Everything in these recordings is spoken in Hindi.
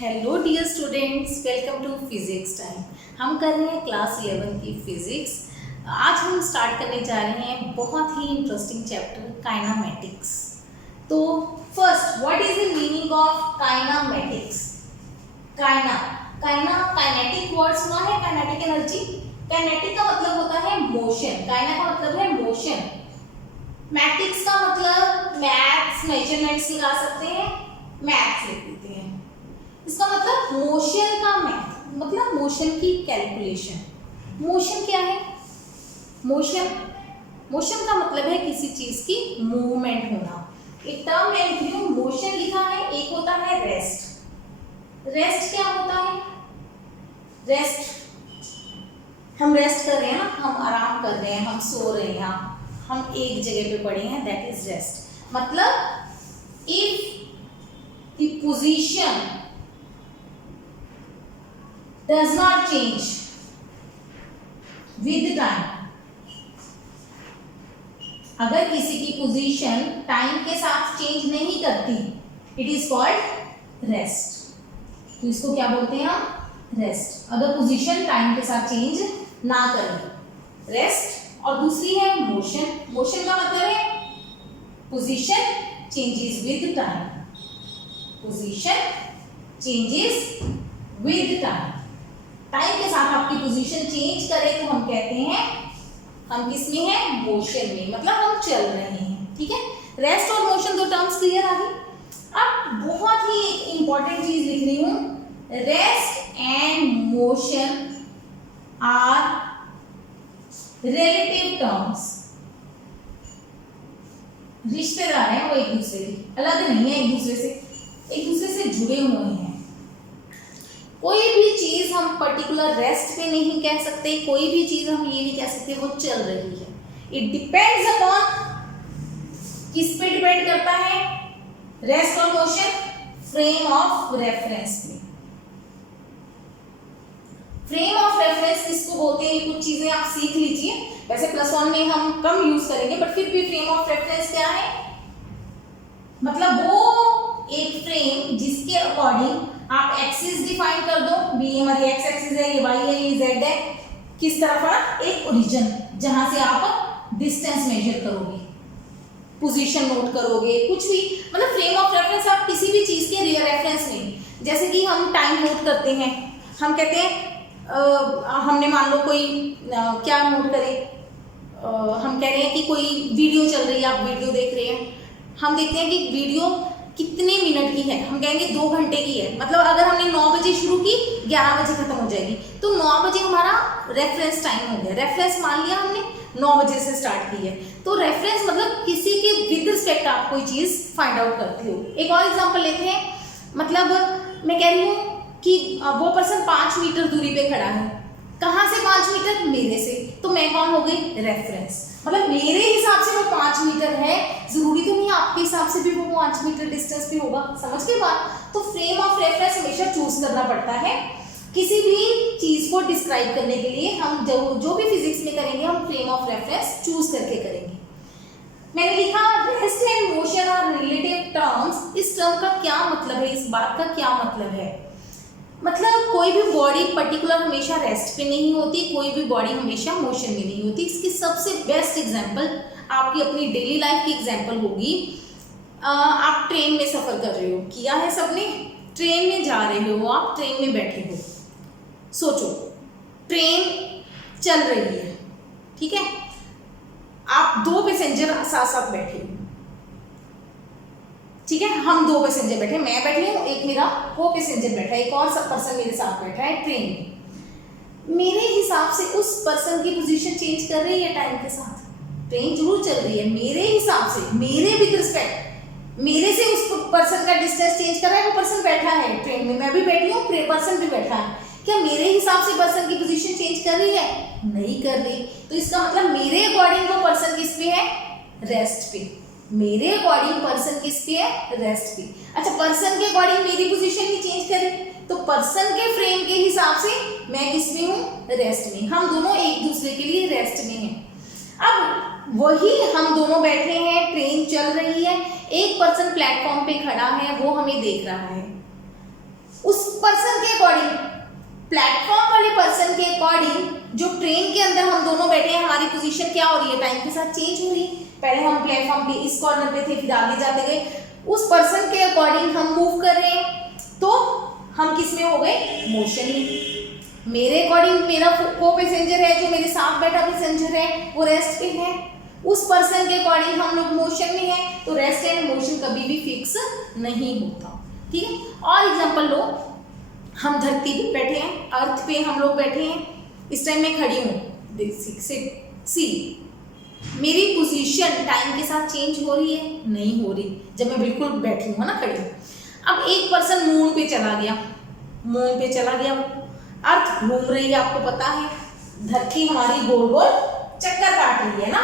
Hello dear students, welcome to physics time. हम कर रहे हैं क्लास 11 की फिजिक्स। आज हम स्टार्ट करने जा रहे हैं बहुत ही इंटरेस्टिंग चैप्टर काइनामेटिक्स। तो first, what is the meaning of kinematics? Kinetic word सुना है? Kinetic energy. काइनेटिक का मतलब होता है मोशन, काइना का मतलब है मोशन, मैटिक्स का मतलब मैथ्स, मेजरमेंट्स लगा सकते हैं, मैथ्स लिख देते हैं। इसका मतलब मोशन का मैथ, मतलब मोशन की कैलकुलेशन। मोशन क्या है? मोशन का मतलब है किसी चीज की मूवमेंट होना। एक टर्म मैं लिख रही हूँ, मोशन लिखा है, एक होता है रेस्ट। रेस्ट क्या होता है? रेस्ट, हम रेस्ट कर रहे हैं ना, हम आराम कर रहे हैं, हम सो रहे हैं, हम एक जगह पे पड़े हैं, दैट इज रेस्ट। मतलब if the position does not change with time, अगर किसी की पोजीशन टाइम के साथ चेंज नहीं करती, इट इज कॉल्ड रेस्ट। तो इसको क्या बोलते हैं हम? रेस्ट। अगर पोजीशन टाइम के साथ चेंज ना करे, रेस्ट। और दूसरी है मोशन। मोशन का मतलब है position changes with time, position changes with time. Time के साथ आपकी पोजीशन चेंज करे तो हम कहते हैं हम किस में हैं? मोशन में, मतलब हम चल रहे हैं। ठीक है, रेस्ट और मोशन दो टर्म्स क्लियर आ गई। अब बहुत ही इंपॉर्टेंट चीज लिख रही हूं, rest and motion are relative terms. रिश्तेदार हैं वो, एक दूसरे के अलग नहीं है, एक दूसरे से जुड़े हुए हैं। कोई भी चीज हम पर्टिकुलर रेस्ट पे नहीं कह सकते, कोई भी चीज हम ये नहीं कह सकते वो चल रही है। इट डिपेंड्स अपॉन, किस पे डिपेंड करता है? रेस्ट और मोशन फ्रेम ऑफ रेफरेंस पे। फ्रेम ऑफ रेफरेंस किसको बोलते हैं? कुछ चीजें आप सीख लीजिए, वैसे +1 में हम कम यूज करेंगे, बट फिर भी फ्रेम ऑफ रेफरेंस क्या है? मतलब वो एक फ्रेम जिसके अकॉर्डिंग आप एक्सिस डिफाइन कर दो, बी हमारी एक्स एक्सिस है, ये वाई है, ये जेड है, किस तरफ है? एक ओरिजिन जहां से आप डिस्टेंस मेजर करोगे, पोजीशन नोट करोगे, कुछ भी। मतलब फ्रेम ऑफ रेफरेंस आप किसी भी चीज के रेफरेंस में, जैसे कि हम टाइम नोट करते हैं, हम कहते हैं हमने मान लो कोई क्या नोट करें, हम कह रहे हैं कि कोई वीडियो चल रही है, आप वीडियो देख रहे हैं, हम देखते हैं कि वीडियो कितने मिनट की है, हम कहेंगे 2 घंटे की है। मतलब अगर हमने 9 बजे शुरू की, 11 बजे खत्म हो जाएगी, तो 9 बजे हमारा रेफरेंस टाइम हो गया। रेफरेंस मान लिया हमने 9 बजे से स्टार्ट की है, तो रेफरेंस मतलब किसी के विद रिस्पेक्ट आप कोई चीज फाइंड आउट करती हो। एक और एग्जांपल लेते हैं, मतलब मैं कह रही हूँ कि वो पर्सन 5 मीटर दूरी पे खड़ा है। कहाँ से 5 मीटर? मेरे से, तो मैं कौन हो गई? रेफरेंस। मतलब मेरे हिसाब से वो 5 मीटर है, जरूरी तो नहीं आपके हिसाब से भी वो 5 मीटर डिस्टेंस पे होगा। समझ के बात? तो फ्रेम ऑफ रेफरेंस हमेशा चूज करना पड़ता है किसी भी चीज को डिस्क्राइब करने के लिए। हम जो भी फिजिक्स में करेंगे, हम फ्रेम ऑफ रेफरेंस चूज करके करेंगे। मैंने लिखा rest and motion are relative terms. इस टर्म का क्या मतलब है? इस बात का क्या मतलब है? मतलब कोई भी बॉडी पर्टिकुलर हमेशा रेस्ट पे नहीं होती, कोई भी बॉडी हमेशा मोशन में नहीं होती। इसकी सबसे बेस्ट एग्जांपल आपकी अपनी डेली लाइफ की एग्जांपल होगी। आप ट्रेन में सफर कर रहे हो, किया है सबने, ट्रेन में जा रहे हो, आप ट्रेन में बैठे हो, सोचो ट्रेन चल रही है, ठीक है, आप 2 पैसेंजर साथ साथ बैठे हो, ठीक है, हम 2 पैसेंजर बैठे, मैं बैठी हूँ, एक मेरा को पैसेंजर बैठा है, एक और सब पर्सन मेरे साथ बैठा है ट्रेन में। मेरे हिसाब से उस पर्सन की पोजीशन चेंज कर रही है टाइम के साथ? ट्रेन जरूर चल रही है, मेरे हिसाब से, मेरे विद रिस्पेक्ट, मेरे से उस पर्सन का डिस्टेंस चेंज कर रहा है। वो पर्सन बैठा है ट्रेन में, मैं भी बैठी हूँ, पर्सन भी बैठा है, क्या मेरे हिसाब से पर्सन की पोजीशन चेंज कर रही है? नहीं कर रही। तो इसका मतलब मेरे अकॉर्डिंग वो पर्सन किस पे है? रेस्ट पे। मेरे अकॉर्डिंग पर्सन किस पे है? रेस्ट पे। अच्छा, पर्सन के अकॉर्डिंग मेरी पोजीशन नहीं चेंज करे, तो पर्सन के फ्रेम के हिसाब से मैं किस में हूँ? रेस्ट में। हम दोनों एक दूसरे के लिए रेस्ट में हैं। अब वही हम दोनों बैठे हैं, ट्रेन चल रही है, एक पर्सन प्लेटफॉर्म पे खड़ा है, वो हमें देख रहा है। उस प्लेटफॉर्म वाले पर्सन के अकॉर्डिंग जो ट्रेन के अंदर हम दोनों बैठे हैं, हमारी पोजीशन क्या हो रही है, टाइम के साथ चेंज हो रही है। पहले हम प्लेटफॉर्म के इस कॉर्नर पे थे, फिर आगे जाते गए, उस पर्सन के अकॉर्डिंग हम मूव कर रहे हैं, तो हम किस में हो गए, मोशन में। मेरे अकॉर्डिंग मेरा को पैसेंजर है, जो मेरे साथ बैठा पैसेंजर है, वो रेस्ट पे है। उस पर्सन के अकॉर्डिंग हम लोग मोशन में हैं, तो रेस्ट एंड मोशन कभी भी फिक्स नहीं होता, ठीक है। और एग्जांपल लो, हम धरती पे बैठे हैं, अर्थ पे हम लोग बैठे हैं, इस टाइम मैं खड़ी हूँ, सी मेरी पोजीशन टाइम के साथ चेंज हो रही है, नहीं हो रही, जब मैं बिल्कुल बैठी हूँ ना, खड़ी हूँ। अब एक पर्सन मून पे चला गया, मून पे चला गया, अर्थ घूम रही है, आपको पता है धरती हमारी गोल गोल चक्कर काट रही है ना,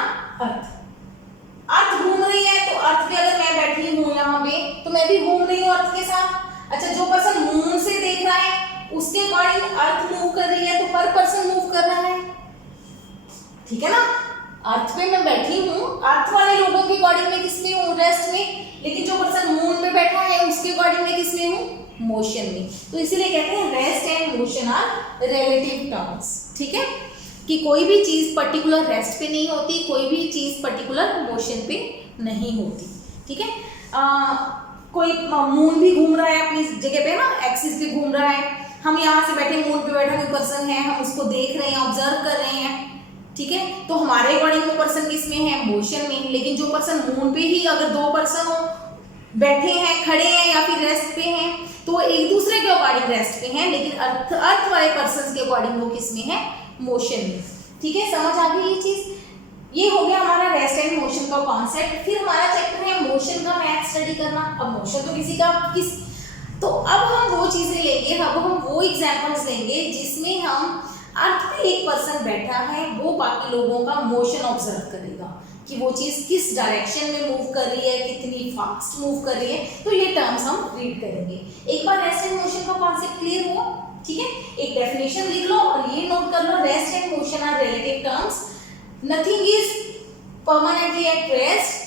अर्थ घूम रही है, तो अर्थ पे अगर मैं बैठी हूँ यहाँ पे, तो मैं भी घूम रही हूँ अर्थ के साथ। अच्छा, जो पर्सन मून से देख रहा है, उसके अकॉर्डिंग अर्थ मूव कर रही है, तो हर पर्सन मूव कर रहा है, ठीक है ना। अर्थ पे मैं बैठी हूँ, अर्थ वाले लोगों के अकॉर्डिंग मैं किस में हूँ, रेस्ट में, लेकिन जो पर्सन मून पे बैठा है उसके अकॉर्डिंग मैं किस में हूँ, मोशन में। तो इसीलिए कहते हैं rest and motion are relative terms, ठीक है, कि कोई भी चीज पर्टिकुलर रेस्ट पे नहीं होती, कोई भी चीज पर्टिकुलर मोशन पे नहीं होती, ठीक है। कोई मून भी घूम रहा है अपनी जगह पे ना, एक्सिस पे घूम रहा है, हम यहाँ से बैठे, मून पे बैठा कोई पर्सन है, हम उसको देख रहे हैं, ऑब्जर्व कर रहे हैं, ठीक है, तो हमारे अकॉर्डिंग वो पर्सन किस में है, मोशन में। लेकिन जो पर्सन मून पे ही अगर दो पर्सन हो, बैठे हैं, खड़े हैं या फिर रेस्ट पे हैं, तो एक दूसरे के अकॉर्डिंग रेस्ट पे हैं, लेकिन अर्थ वाले पर्सन के अकॉर्डिंग वो किस में है, मोशन में, ठीक है। समझ आ गई ये चीज। ये हो गया हमारा रेस्ट एंड मोशन का कॉन्सेप्ट। फिर हमारा चैप्टर है मोशन का मैथ स्टडी करना। अब मोशन तो किसी का तो अब हम वो चीजें लेंगे, अब हम वो एग्जांपल्स लेंगे जिसमें हम अर्थ पे एक पर्सन बैठा है, वो बाकी लोगों का मोशन ऑब्जर्व करेगा कि वो चीज किस डायरेक्शन में मूव कर रही है, कितनी फास्ट मूव कर रही है। तो ये टर्म्स हम रीड करेंगे। एक बार रेस्ट एंड मोशन का कॉन्सेप्ट क्लियर हुआ, ठीक है, एक डेफिनेशन लिख लो और ये नोट कर लो, rest and motion are relative terms. Nothing is permanently at rest,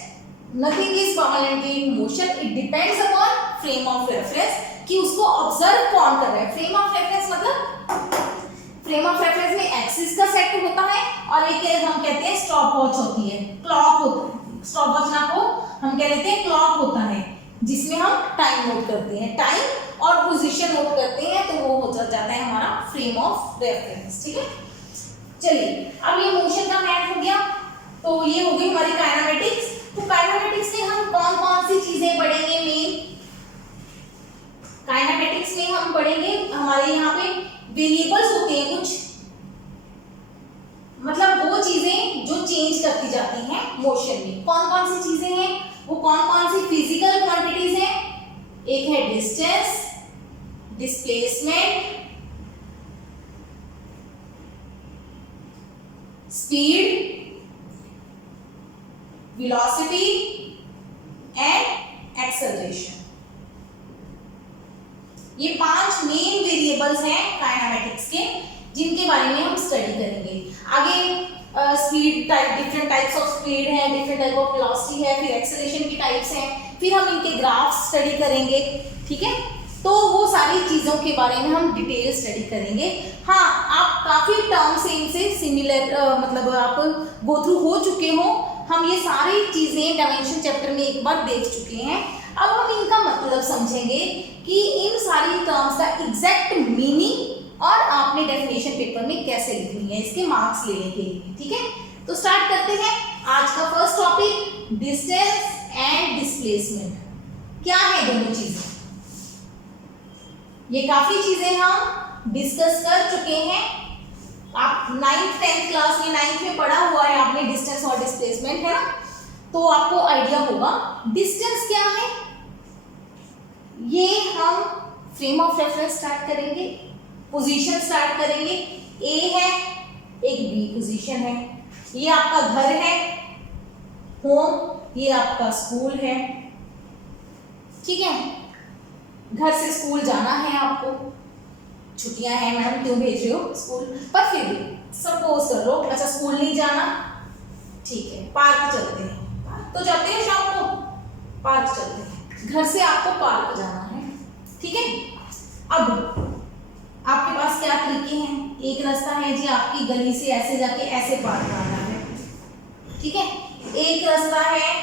nothing is permanently in motion, it depends upon frame of reference, कि उसको ऑब्जर्व कौन कर रहा है। फ्रेम ऑफ रेफरेंस मतलब फ्रेम ऑफ रेफरेंस में एक्सिस का सेट होता है और एक हम कहते हैं स्टॉप वॉच होती है, क्लॉक होता है। स्टॉप वॉच ना को हम कह लेते हैं क्लॉक होता है, जिसमें हम टाइम नोट करते हैं, टाइम और पोजीशन नोट करते हैं, तो वो हो जाता है हमारा फ्रेम ऑफ रेफरेंस, ठीक है। चलिए, अब ये मोशन का मैथ हो गया, तो ये हो गई हमारी काइनेमेटिक्स। तो काइनेमेटिक्स में हम कौन कौन सी चीजें पढ़ेंगे, मेन काइनेमेटिक्स में हम पढ़ेंगे, हमारे यहाँ पे वेरिएबल्स होते हैं कुछ, मतलब वो चीजें जो चेंज करती जाती हैं मोशन में। कौन कौन सी चीजें हैं, वो कौन कौन सी फिजिकल क्वांटिटीज हैं, एक है distance, displacement, speed, velocity and acceleration. ये 5 मेन वेरिएबल्स हैं काइनेमेटिक्स के, जिनके बारे में हम स्टडी करेंगे। आगे speed type, different types of speed है, डिफरेंट टाइप ऑफ वेलोसिटी है, फिर एक्सेलरेशन की टाइप्स हैं, फिर हम इनके ग्राफ्स स्टडी करेंगे, ठीक है। तो वो सारी चीजों के बारे में हम डिटेल स्टडी करेंगे। हाँ, आप काफी टर्म से इनसे सिमिलर मतलब आप गो थ्रू हो चुके हो, हम ये सारी चीजें डायमेंशन चैप्टर में एक बार देख चुके हैं। अब हम इनका मतलब समझेंगे कि इन सारी टर्म्स का एग्जैक्ट मीनिंग और आपने डेफिनेशन पेपर में कैसे लिखनी है, इसके मार्क्स लेने के लिए, ठीक है। तो स्टार्ट करते हैं आज का first topic, distance and displacement. क्या है दोनों चीजें, ये काफी चीजें हम डिस्कस कर चुके हैं। आप 9th 10th क्लास में 9th में पढ़ा हुआ है आपने डिस्टेंस और डिस्प्लेसमेंट, है ना, तो आपको आइडिया होगा। डिस्टेंस क्या है, ये हम फ्रेम ऑफ रेफरेंस स्टार्ट करेंगे, पोजीशन स्टार्ट करेंगे। ए है, एक बी पोजीशन है, ये आपका घर है, होम, ये आपका स्कूल है, ठीक है। घर से स्कूल जाना है आपको, छुट्टियां हैं मैडम क्यों भेज रहे हो स्कूल, पर फिर भी सपोज कर लो, अच्छा स्कूल नहीं जाना, ठीक है, पार्क चलते हैं, पार्क तो जाते हैं शाम को, पार्क चलते हैं, घर से आपको पार्क जाना है, ठीक है। अब आपके पास क्या एक रास्ता है जी आपकी गली से ऐसे जाके ऐसे पार करना है, ठीक है। एक रास्ता है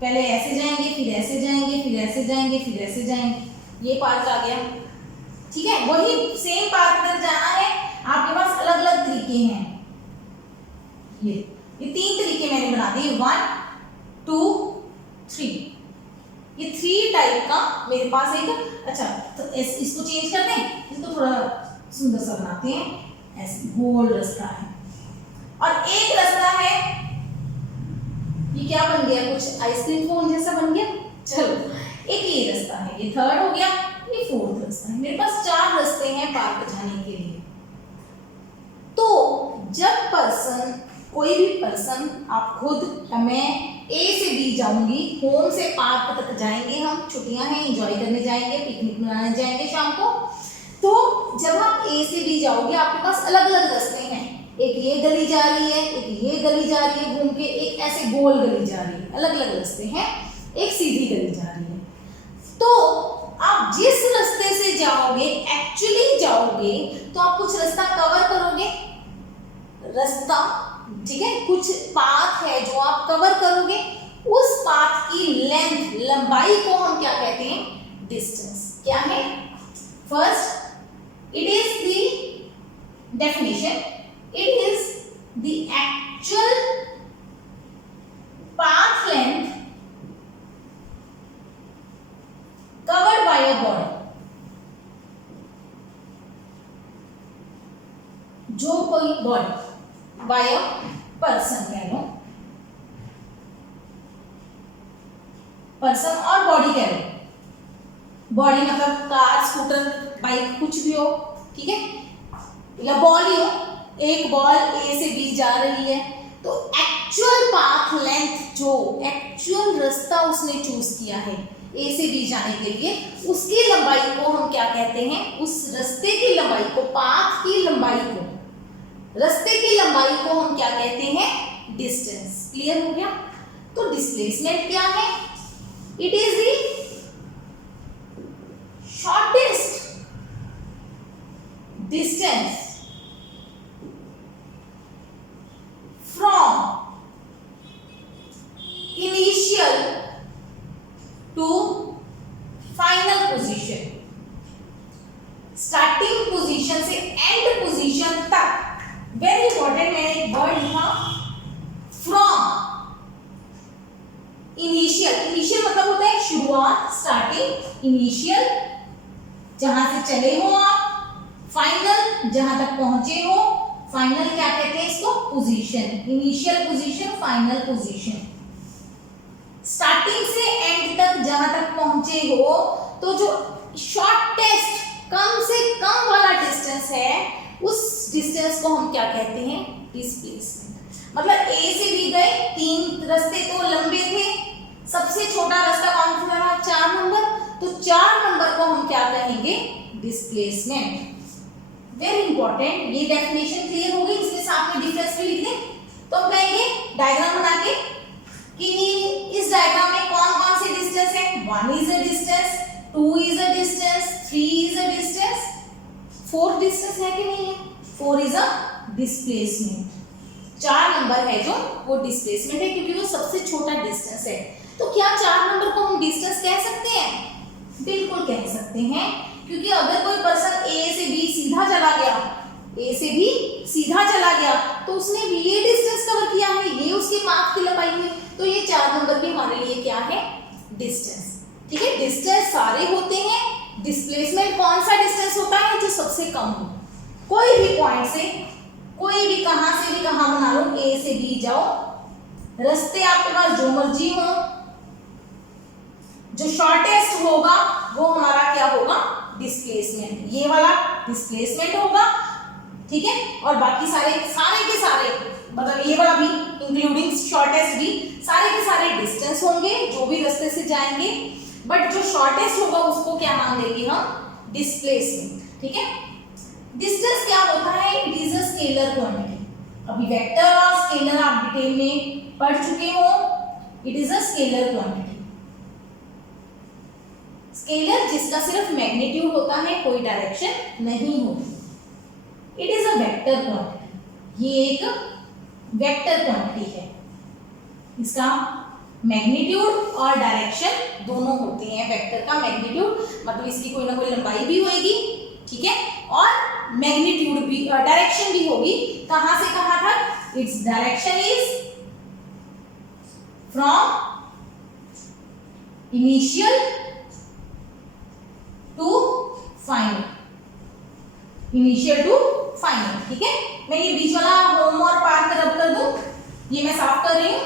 पहले ऐसे जाएंगे, फिर ऐसे जाएंगे, फिर ऐसे जाएंगे, फिर ऐसे जाएंगे, ये पार्क आ गया, ठीक है। वही सेम पार्क पर जाना है, आपके पास अलग अलग तरीके हैं। ये 3 तरीके मैंने बना दिए, 1 2 3, ये 3 टाइप का मेरे पास एक। अच्छा तो इसको चेंज कर दें, इसको थोड़ा सुंदर सा बनाते हैं, ऐसे गोल रास्ता है। और एक रास्ता है, ये क्या बन गया, कुछ आइसक्रीम कोन जैसा बन गया। चलो एक ये रास्ता है, ये 3rd हो गया, ये 4th रास्ता है। मेरे पास 4 रास्ते हैं पार्क जाने के लिए। तो जब कोई भी पर्सन, आप खुद, मैं ए से बी जाऊंगी, होम से पार्क तक जाएंगे, हम छुट्टियां हैं, एंजॉय करने जाएंगे, पिकनिक मनाने जाएंगे शाम को। तो जब आप ए से बी जाओगे, आपके पास अलग अलग रास्ते हैं, एक ये गली जा रही है, एक ये गली जा रही है घूम के, एक ऐसे गोल गली जा रही है, अलग अलग रास्ते हैं, एक सीधी गली जा रही है। तो आप जिस रास्ते से जाओगे, एक्चुअली जाओगे, तो आप कुछ रास्ता कवर करोगे, रास्ता, ठीक है, कुछ पाथ है जो आप कवर करोगे, उस पाथ की लेंथ, लंबाई को हम क्या कहते हैं, डिस्टेंस। क्या है, first it is the definition, it is the actual path length covered by a body, जो कोई बॉडी, by a person कह लो, पर्सन और बॉडी कह लो, बॉडी मतलब कार, स्कूटर, बाइक, कुछ भी हो, ठीक है, या बॉल ही हो, एक बॉल ए से बी जा रही है, तो एक्चुअल पाथ लेंथ, जो एक्चुअल रास्ता उसने चूज किया है ए से बी जाने के लिए, उसकी लंबाई को हम क्या कहते हैं, उस रास्ते की लंबाई को, पाथ की लंबाई को, रास्ते की लंबाई को हम क्या कहते हैं, डिस्टेंस। क्लियर हो गया। तो डिस्प्लेसमेंट क्या है, it is the shortest distance from initial to final position, starting position से end position तक। वेरी इंपॉर्टेंट, मैंने एक वर्ड लिखा from, इनिशियल, इनिशियल मतलब होता है शुरुआत, स्टार्टिंग, इनिशियल जहां से चले हो आप, फाइनल जहां तक पहुंचे हो, फाइनल क्या कहते हैं इसको, position, initial position, final position. Starting से एंड तक जहां तक पहुंचे हो, तो जो शॉर्टेस्ट, कम से कम वाला डिस्टेंस है, उस डिस्टेंस को हम क्या कहते हैं, डिस्प्लेसमेंट। मतलब ए से बी गए, 3 रास्ते तो लंबे थे, सबसे छोटा रास्ता कौन सा था, 4 नंबर, तो 4 नंबर को हम क्या कहेंगे, डिस्प्लेसमेंट। वेरी इंपॉर्टेंट, ये डेफिनेशन क्लियर हो गई। इसमें साथ में डिफरेंस भी लिख दें, तो हम कहेंगे डायग्राम बना के कि इस डायग्राम में कौन कौन से डिस्टेंस है, 1 is a distance, 2 is a distance, 3 is a distance, 4 distance है कि नहीं है, 4 इज अ डिस्प्लेसमेंट। 4 नंबर है जो वो डिस्प्लेसमेंट है, क्योंकि वो सबसे छोटा डिस्टेंस है। तो क्या 4 नंबर को हम डिस्टेंस कह सकते हैं, बिल्कुल कह सकते हैं, क्योंकि अगर कोई पर्सन ए से बी सीधा चला गया, ए से बी सीधा चला गया, तो उसने ये डिस्टेंस कवर किया है, ये उसके पाथ की लंबाई है, तो ये 4 नंबर भी हमारे लिए क्या है, डिस्टेंस। ठीक है, डिस्टेंस सारे होते हैं, डिस्प्लेसमेंट कौन सा डिस्टेंस होता है, जो सबसे कम हो। कोई भी पॉइंट से, कोई भी कहां से भी कहां बना लो, ए से बी जाओ, रास्ते आपके पास जो मर्जी हो, जो शॉर्टेस्ट होगा वो हमारा क्या होगा, डिस्प्लेसमेंट। ये वाला डिस्प्लेसमेंट होगा, ठीक है, और बाकी सारे के सारे मतलब ये वाला भी इंक्लूडिंग शॉर्टेस्ट भी, सारे के सारे डिस्टेंस होंगे जो भी रास्ते से जाएंगे, बट जो शॉर्टेस्ट होगा उसको क्या मान लेंगे हम, डिस्प्लेसमेंट। ठीक है, डिस्टेंस क्या होता है, it is a scalar quantity. अभी वेक्टर और स्केलर आप डिटेल में पढ़ चुके हो, it is a scalar quantity. Scalar जिसका सिर्फ मैग्नीट्यूड होता है, कोई डायरेक्शन नहीं होती। It is a vector quantity, ये एक वेक्टर क्वांटिटी है। इसका मैग्नीट्यूड और डायरेक्शन दोनों होते हैं। वेक्टर का मैग्नीट्यूड मतलब इसकी कोई ना कोई लंबाई भी होगी, ठीक है, और मैग्नीट्यूड भी, डायरेक्शन भी होगी। कहां से कहां तक? It's direction is from initial to final, initial to final, ठीक है। मैं ये बीच वाला होम और पार्क रब कर दूं, ये मैं साफ कर रही हूं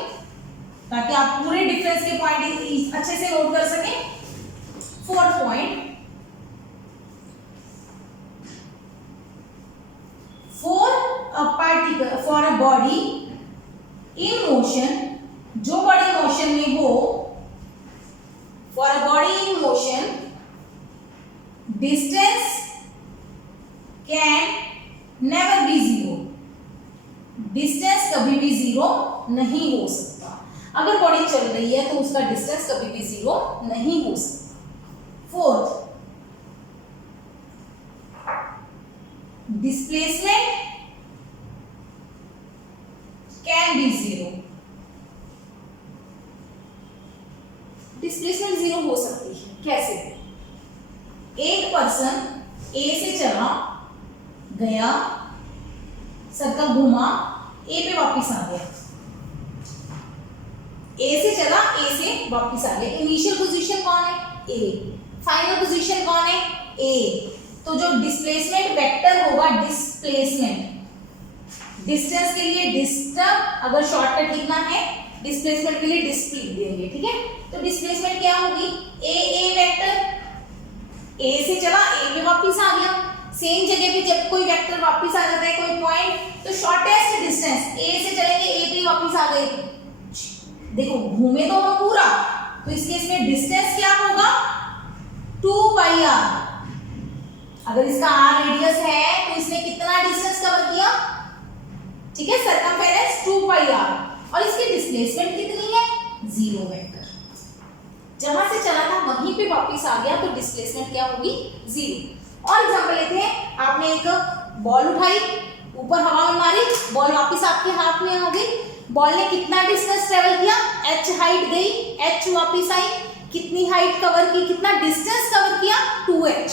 ताकि आप पूरे डिफरेंस के पॉइंट अच्छे से नोट कर सकें। Fourth point, for a body in motion, जो बॉडी मोशन में हो, for a body in motion distance can never be zero, distance कभी भी जीरो नहीं हो सकता। अगर बॉडी चल रही है तो उसका डिस्टेंस कभी भी जीरो नहीं हो सकता। Fourth, displacement can be zero, displacement zero हो सकती है। कैसे? एक पर्सन ए से चला गया, सर्कल घुमा, ए पे वापस आ गया, ए से चला, ए से वापस आ गया। इनिशियल पोजीशन कौन है? ए। फाइनल पोजीशन कौन है? ए। तो जो डिस्प्लेसमेंट वेक्टर होगा, डिस्प्लेसमेंट, डिस्टेंस के लिए डिस्टर्ब, अगर शॉर्टकट लिखना है डिस्प्लेसमेंट के लिए डिस्प लिख देंगे, ठीक है। तो डिस्प्लेसमेंट क्या होगी? ए वेक्टर, ए से चला, ए पे वापस आ गया। सेम जगह पे जब कोई वेक्टर वापस आ जाता है, कोई पॉइंट, तो शॉर्टेस्ट डिस्टेंस, ए से चलेंगे, ए पे वापस आ गए। देखो घूमे तो हम पूरा, तो इस केस में डिस्टेंस क्या होगा? 2πr। अगर इसका r रेडियस है तो इसने कितना डिस्टेंस कवर किया? ठीक है, सर्कमफेरेंस 2πr, और इसकी डिस्प्लेसमेंट कितनी है? 0 वेक्टर। जहां से चला था वहीं पे वापस आ गया, तो डिस्प्लेसमेंट क्या होगी? 0। और एग्जांपल लेते हैं, आपने एक बॉल उठाई, ऊपर हवा में मारी, बॉल वापस आपके हाथ में आ गई। बॉल ने कितना डिस्टेंस ट्रेवल किया? h हाइट गई, h वापस आई, कितनी हाइट कवर की, कितना डिस्टेंस कवर किया? 2h।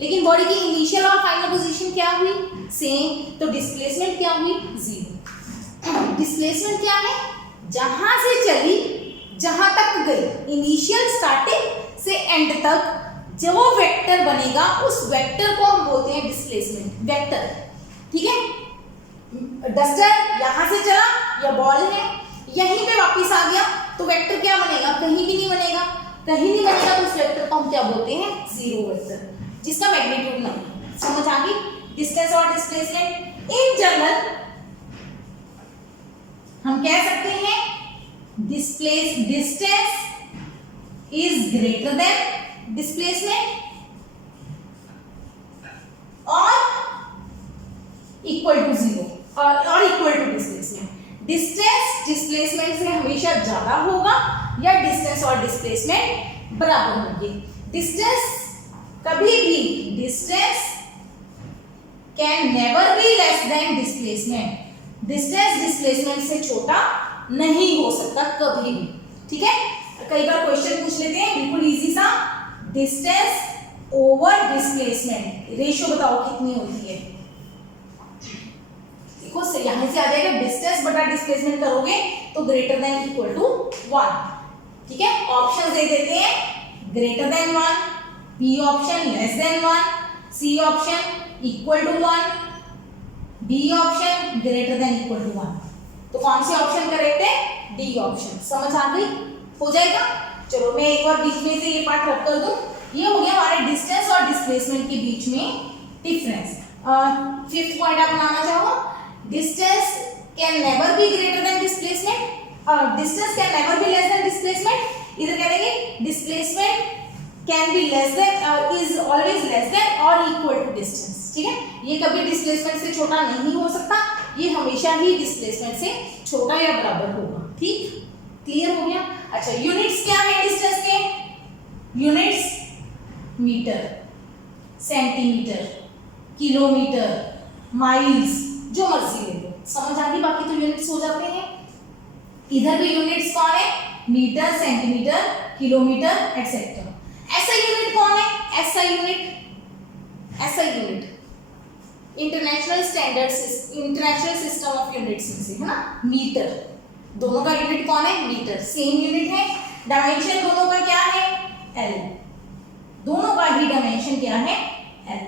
लेकिन बॉडी की इनिशियल और फाइनल पोजीशन क्या हुई? सेम। तो डिस्प्लेसमेंट क्या हुई? 0। डिस्प्लेसमेंट क्या है? जहां से चली, जहां तक गई, इनिशियल स्टार्टिंग से एंड तक जो वेक्टर बनेगा, उस वेक्टर को हम बोलते हैं डिस्प्लेसमेंट वेक्टर, ठीक है। डस्टर यहां से चला, या बॉल है, यहीं पे वापस आ गया, तो वेक्टर क्या बनेगा? कहीं भी नहीं बनेगा। कहीं नहीं बनेगा तो उस वेक्टर को हम क्या बोलते हैं? 0 वेक्टर, जिसका मैग्नीट्यूड नहीं। समझ आ गई? डिस्टेंस और डिस्प्लेसमेंट इन जनरल हम कह सकते हैं distance is greater than displacement और इक्वल टू 0 और equal to displacement. Distance displacement से हमेशा ज्यादा होगा, या डिस्टेंस और डिस्प्लेसमेंट बराबर होंगे। डिस्टेंस कभी भी, distance can never be less than displacement. Distance displacement से छोटा नहीं हो सकता कभी भी, ठीक है। कई बार क्वेश्चन पूछ लेते हैं बिल्कुल इजी सा, डिस्टेंस ओवर डिस्प्लेसमेंट रेशियो बताओ कितनी होती है? देखो यहां से आ जाएगा, डिस्टेंस बटा डिस्प्लेसमेंट करोगे तो ग्रेटर देन इक्वल टू 1, ठीक है। ऑप्शन दे देते हैं, greater than 1, B option less than 1, C option equal to 1, D option greater than equal to 1। तो कौन से ऑप्शन करेक्ट है? D option. समझ आ गई? हो जाएगा। चलो मैं एक बार बीच में से ये पार्ट रख कर दूं। ये हो गया हमारे डिस्टेंस और डिस्प्लेसमेंट के बीच में डिफरेंस। फिफ्थ पॉइंट आप बनाना चाहो, distance can never be greater than displacement, distance can never be less than displacement. इधर कह देंगे displacement can be less than, is always less than और इक्वल टू डिस्टेंस, ठीक है। ये कभी डिस्प्लेसमेंट से छोटा नहीं हो सकता, ये हमेशा ही डिस्प्लेसमेंट से छोटा या बराबर होगा, ठीक। क्लियर हो गया? अच्छा, यूनिट्स क्या है डिस्टेंस के? Units metre, centimetre, kilometre, miles, जो मर्जी ले लो, समझ आ गई। बाकी तो यूनिट्स हो जाते हैं। इधर भी यूनिट्स कौन है, मीटर, सेंटीमीटर, किलोमीटर एक्सेट्रा। ऐसा यूनिट कौन है, ऐसा यूनिट, ऐसा unit international standard, international system of units में से है ना, मीटर। दोनों का यूनिट कौन है, मीटर, सेम यूनिट है। डायमेंशन दोनों का क्या है, एल, दोनों का ही डायमेंशन क्या है, एल।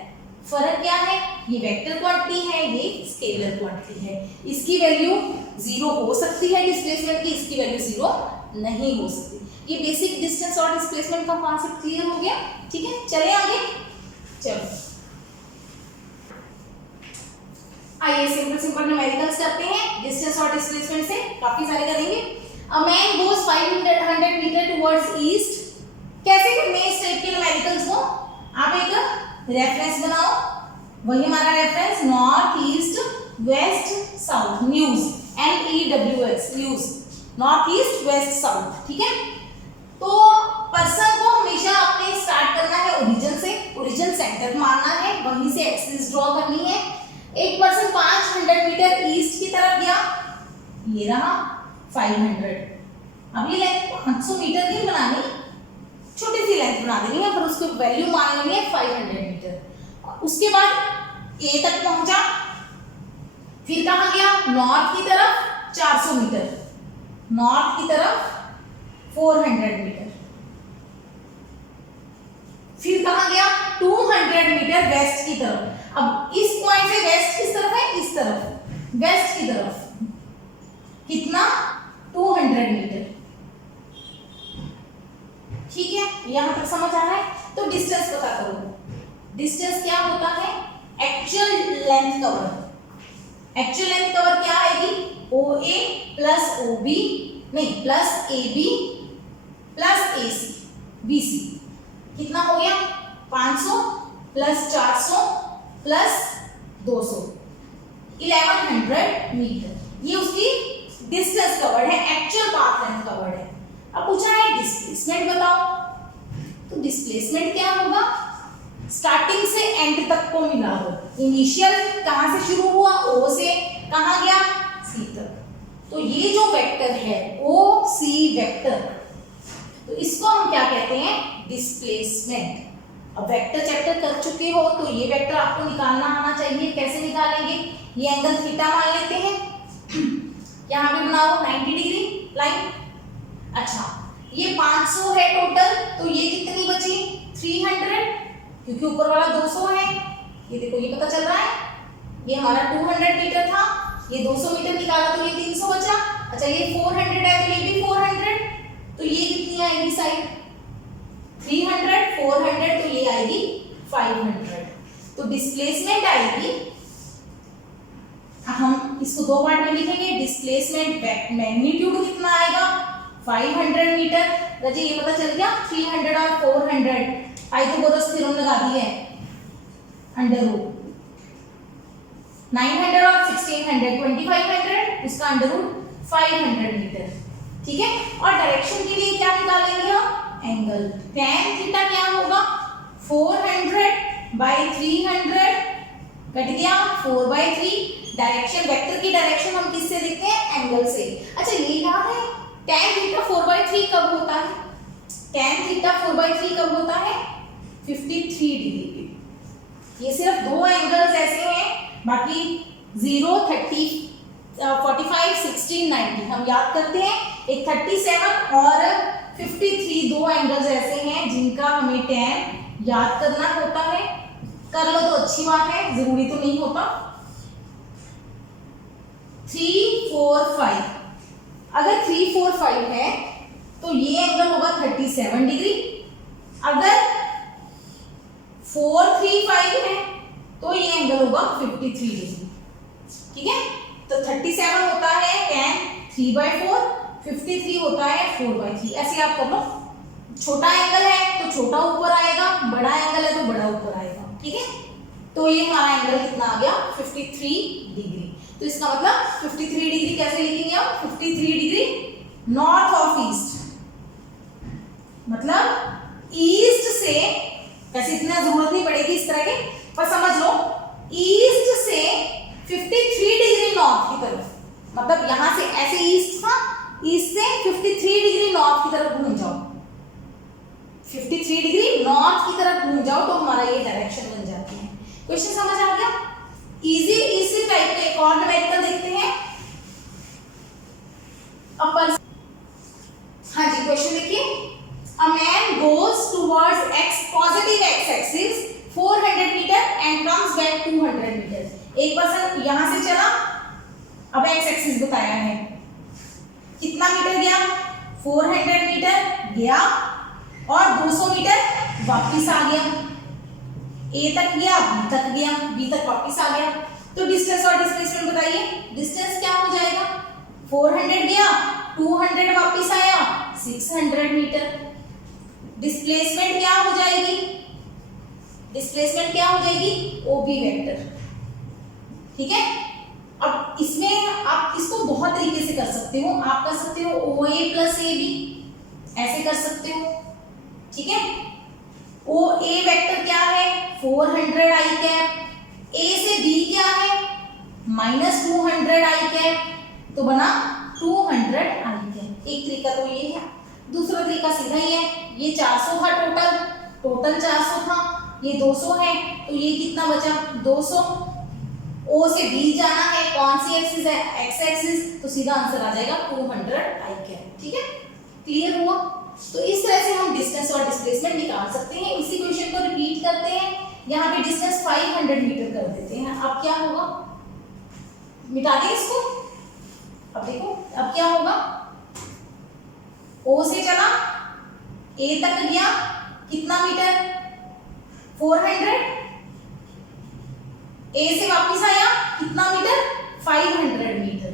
फर्क क्या है, ये वेक्टर क्वांटिटी है, ये स्केलर क्वांटिटी है। इसकी वैल्यू 0 हो सकती है डिस्प्लेसमेंट की, इसकी वैल्यू 0 नहीं हो सकती। ये बेसिक डिस्टेंस और डिस्प्लेसमेंट का कॉन्सेप्ट क्लियर हो गया, ठीक है। चले आगे, चलो आइए सिंपल सिंपल न्यूमेरिकल्स करते हैं डिस्टेंस और डिस्प्लेसमेंट से, काफी सारे करेंगे। A man goes 500 metre towards east. कैसे करने हैं इस टाइप के न्यूमेरिकल्स को, आप एक रेफरेंस बनाओ, वही हमारा reference north east west south, news, NEWS, news, north east west south, ठीक है। तो पर्सन को हमेशा अपने स्टार्ट करना है ओरिजिन से, ओरिजिन सेंटर मानना है, वहीं से एक्सिस ड्रॉ करनी है। एक पर्सन 500 मीटर ईस्ट की तरफ गया, ये रहा 500। अब ये लेंथ 500 मीटर की बनानी, छोटी सी लेंथ बना देनी है, पर उसको वैल्यू मान लेनी है 500 मीटर। उसके बाद ए तक पहुंचा, फिर कहां गया, नॉर्थ की तरफ 400 मीटर, नॉर्थ की तरफ 400 मीटर, फिर कहां गया 200 मीटर वेस्ट की तरफ। अब इस पॉइंट से वेस्ट किस तरफ है, इस तरफ, वेस्ट की तरफ कितना, 200 मीटर, ठीक है। यहां तक समझ आ रहा है। तो डिस्टेंस पता करो, डिस्टेंस क्या होता है, actual length cover. Actual length cover क्या आएगी, OA प्लस OB, नहीं plus AB plus AC BC, कितना हो गया 500 प्लस 400 प्लस 200, 1100 मीटर। ये उसकी डिस्टेंस कवर्ड है, एक्चुअल पाथ लेंथ कवर्ड है। अब पूछा है डिस्प्लेसमेंट बताओ, तो डिस्प्लेसमेंट क्या होगा, स्टार्टिंग से एंड तक को मिला हो, इनिशियल कहां से शुरू हुआ, O से कहां गया, C तक। तो ये जो वेक्टर है OC वेक्टर, तो इसको हम क्या कहते हैं, डिस्प्लेसमेंट। अब वेक्टर चैप्टर कर चुके हो तो ये वेक्टर आपको निकालना आना चाहिए। कैसे निकालेंगे, ये एंगल थीटा मान लेते हैं, यहां पे बनाओ 90 डिग्री लाइन। अच्छा ये 500 है टोटल, तो ये कितनी बची 300, क्योंकि ऊपर वाला 200 है। ये देखो ये पता चल रहा है, ये हमारा 200 मीटर था, ये 200 मीटर निकाला तो ये 300 बचा। अच्छा ये 400 है तो ये भी 400, तो ये कितनी आएगी साइड 300, 400, तो ये आएगी 500। तो डिस्प्लेसमेंट आएगी, हम इसको दो पार्ट में लिखेंगे। डिस्प्लेसमेंट मैग्नीट्यूड कितना आएगा 500 मीटर। रजे ये पता चल गया 300 और 400 पाइथागोरस थ्योरम लगा दी है, अंडर रूट 900 और 1600 2500, उसका अंडर रूट 500 मीटर, ठीक है। और डायरेक्शन के लिए क्या निकालेंगे हम, एंगल। tan थीटा क्या होगा 400 बाई 300 कट गया 4/3। डायरेक्शन, वेक्टर की डायरेक्शन हम किससे देखते हैं, एंगल से। अच्छा ये याद है tan थीटा 4/3 कब होता है, tan थीटा 4/3 कब होता है 53 डिग्री पे। ये सिर्फ दो एंगल्स ऐसे हैं, बाकी 0 30 45 16 90 हम याद करते हैं। एक 37 और 53 दो एंगल्स ऐसे हैं जिनका हमें tan याद करना होता है। कर लो तो अच्छी बात है, जरूरी तो नहीं होता। 3 4 5, अगर 3 4 5 है तो ये एंगल होगा 37 डिग्री। अगर 4 3 5 है तो ये एंगल होगा 53 डिग्री, ठीक है। तो 37 होता है tan 3/4, 53 होता है 4/3। ऐसे आप कर लो, छोटा एंगल है तो छोटा ऊपर आएगा, बड़ा एंगल है तो बड़ा ऊपर आएगा, ठीक है। तो ये हमारा एंगल कितना आ गया 53 डिग्री। तो इसका मतलब 53 डिग्री कैसे लिखेंगे हम, 53 डिग्री नॉर्थ ऑफ ईस्ट, मतलब ईस्ट से, वैसे इतना जरूरत नहीं पड़ेगी इस तरह के, पर समझ लो ईस्ट से क्वेश्चन समझ आ गया? इसी टाइप का एक और न्यूमेरिकल देखते हैं। हाँ जी, क्वेश्चन देखिए। A man goes towards x positive x axis 400 metre and comes back 200 metre. एक पर्सन यहां से चला, अब एक्स एक्सिस बताया है, कितना मीटर गया? 400 मीटर गया और 200 मीटर वापस आ गया। ए तक गया, बी तक गया, बी तक वापस आ गया। तो डिस्टेंस और डिस्प्लेसमेंट बताइए। डिस्टेंस क्या हो जाएगा? 400 गया, 200 वापस आया, 600 मीटर। डिस्प्लेसमेंट क्या हो जाएगी? डिस्प्लेसमेंट क्या हो जाएगी? ओबी वेक्टर। ठीक है। अब इसमें आप इसको बहुत तरीके से कर सकते हो। आप कर सकते हो ओ ए प्लस ए बी, ऐसे कर सकते हो। ठीक है। ओ ए वेक्टर क्या है? 400 आई कैप। ए से बी क्या है? -200 आई कैप, तो बना 200 आई कैप। एक तरीका तो ये है। दूसरा तरीका सीधा ही है। ये 400 था टोटल 400 था, ये 200 है, तो ये कितना बचा? 200। ओ से बी जाना है, कौन सी एक्सिस है? एक्स एक्सिस, तो सीधा आंसर आ जाएगा 200 आई कैप। ठीक है, क्लियर हुआ? तो इस तरह से हम डिस्टेंस और डिस्प्लेसमेंट निकाल सकते हैं। इसी क्वेश्चन को रिपीट करते हैं। यहाँ पे डिस्टेंस 500 मीटर कर देते हैं। अब क्या होगा? मिटा दें इसको। अब देखो अब क्या होगा? ओ से चला, ए तक गया, कितना मीटर? 400। ए से वापस आया, कितना मीटर? 500 मीटर।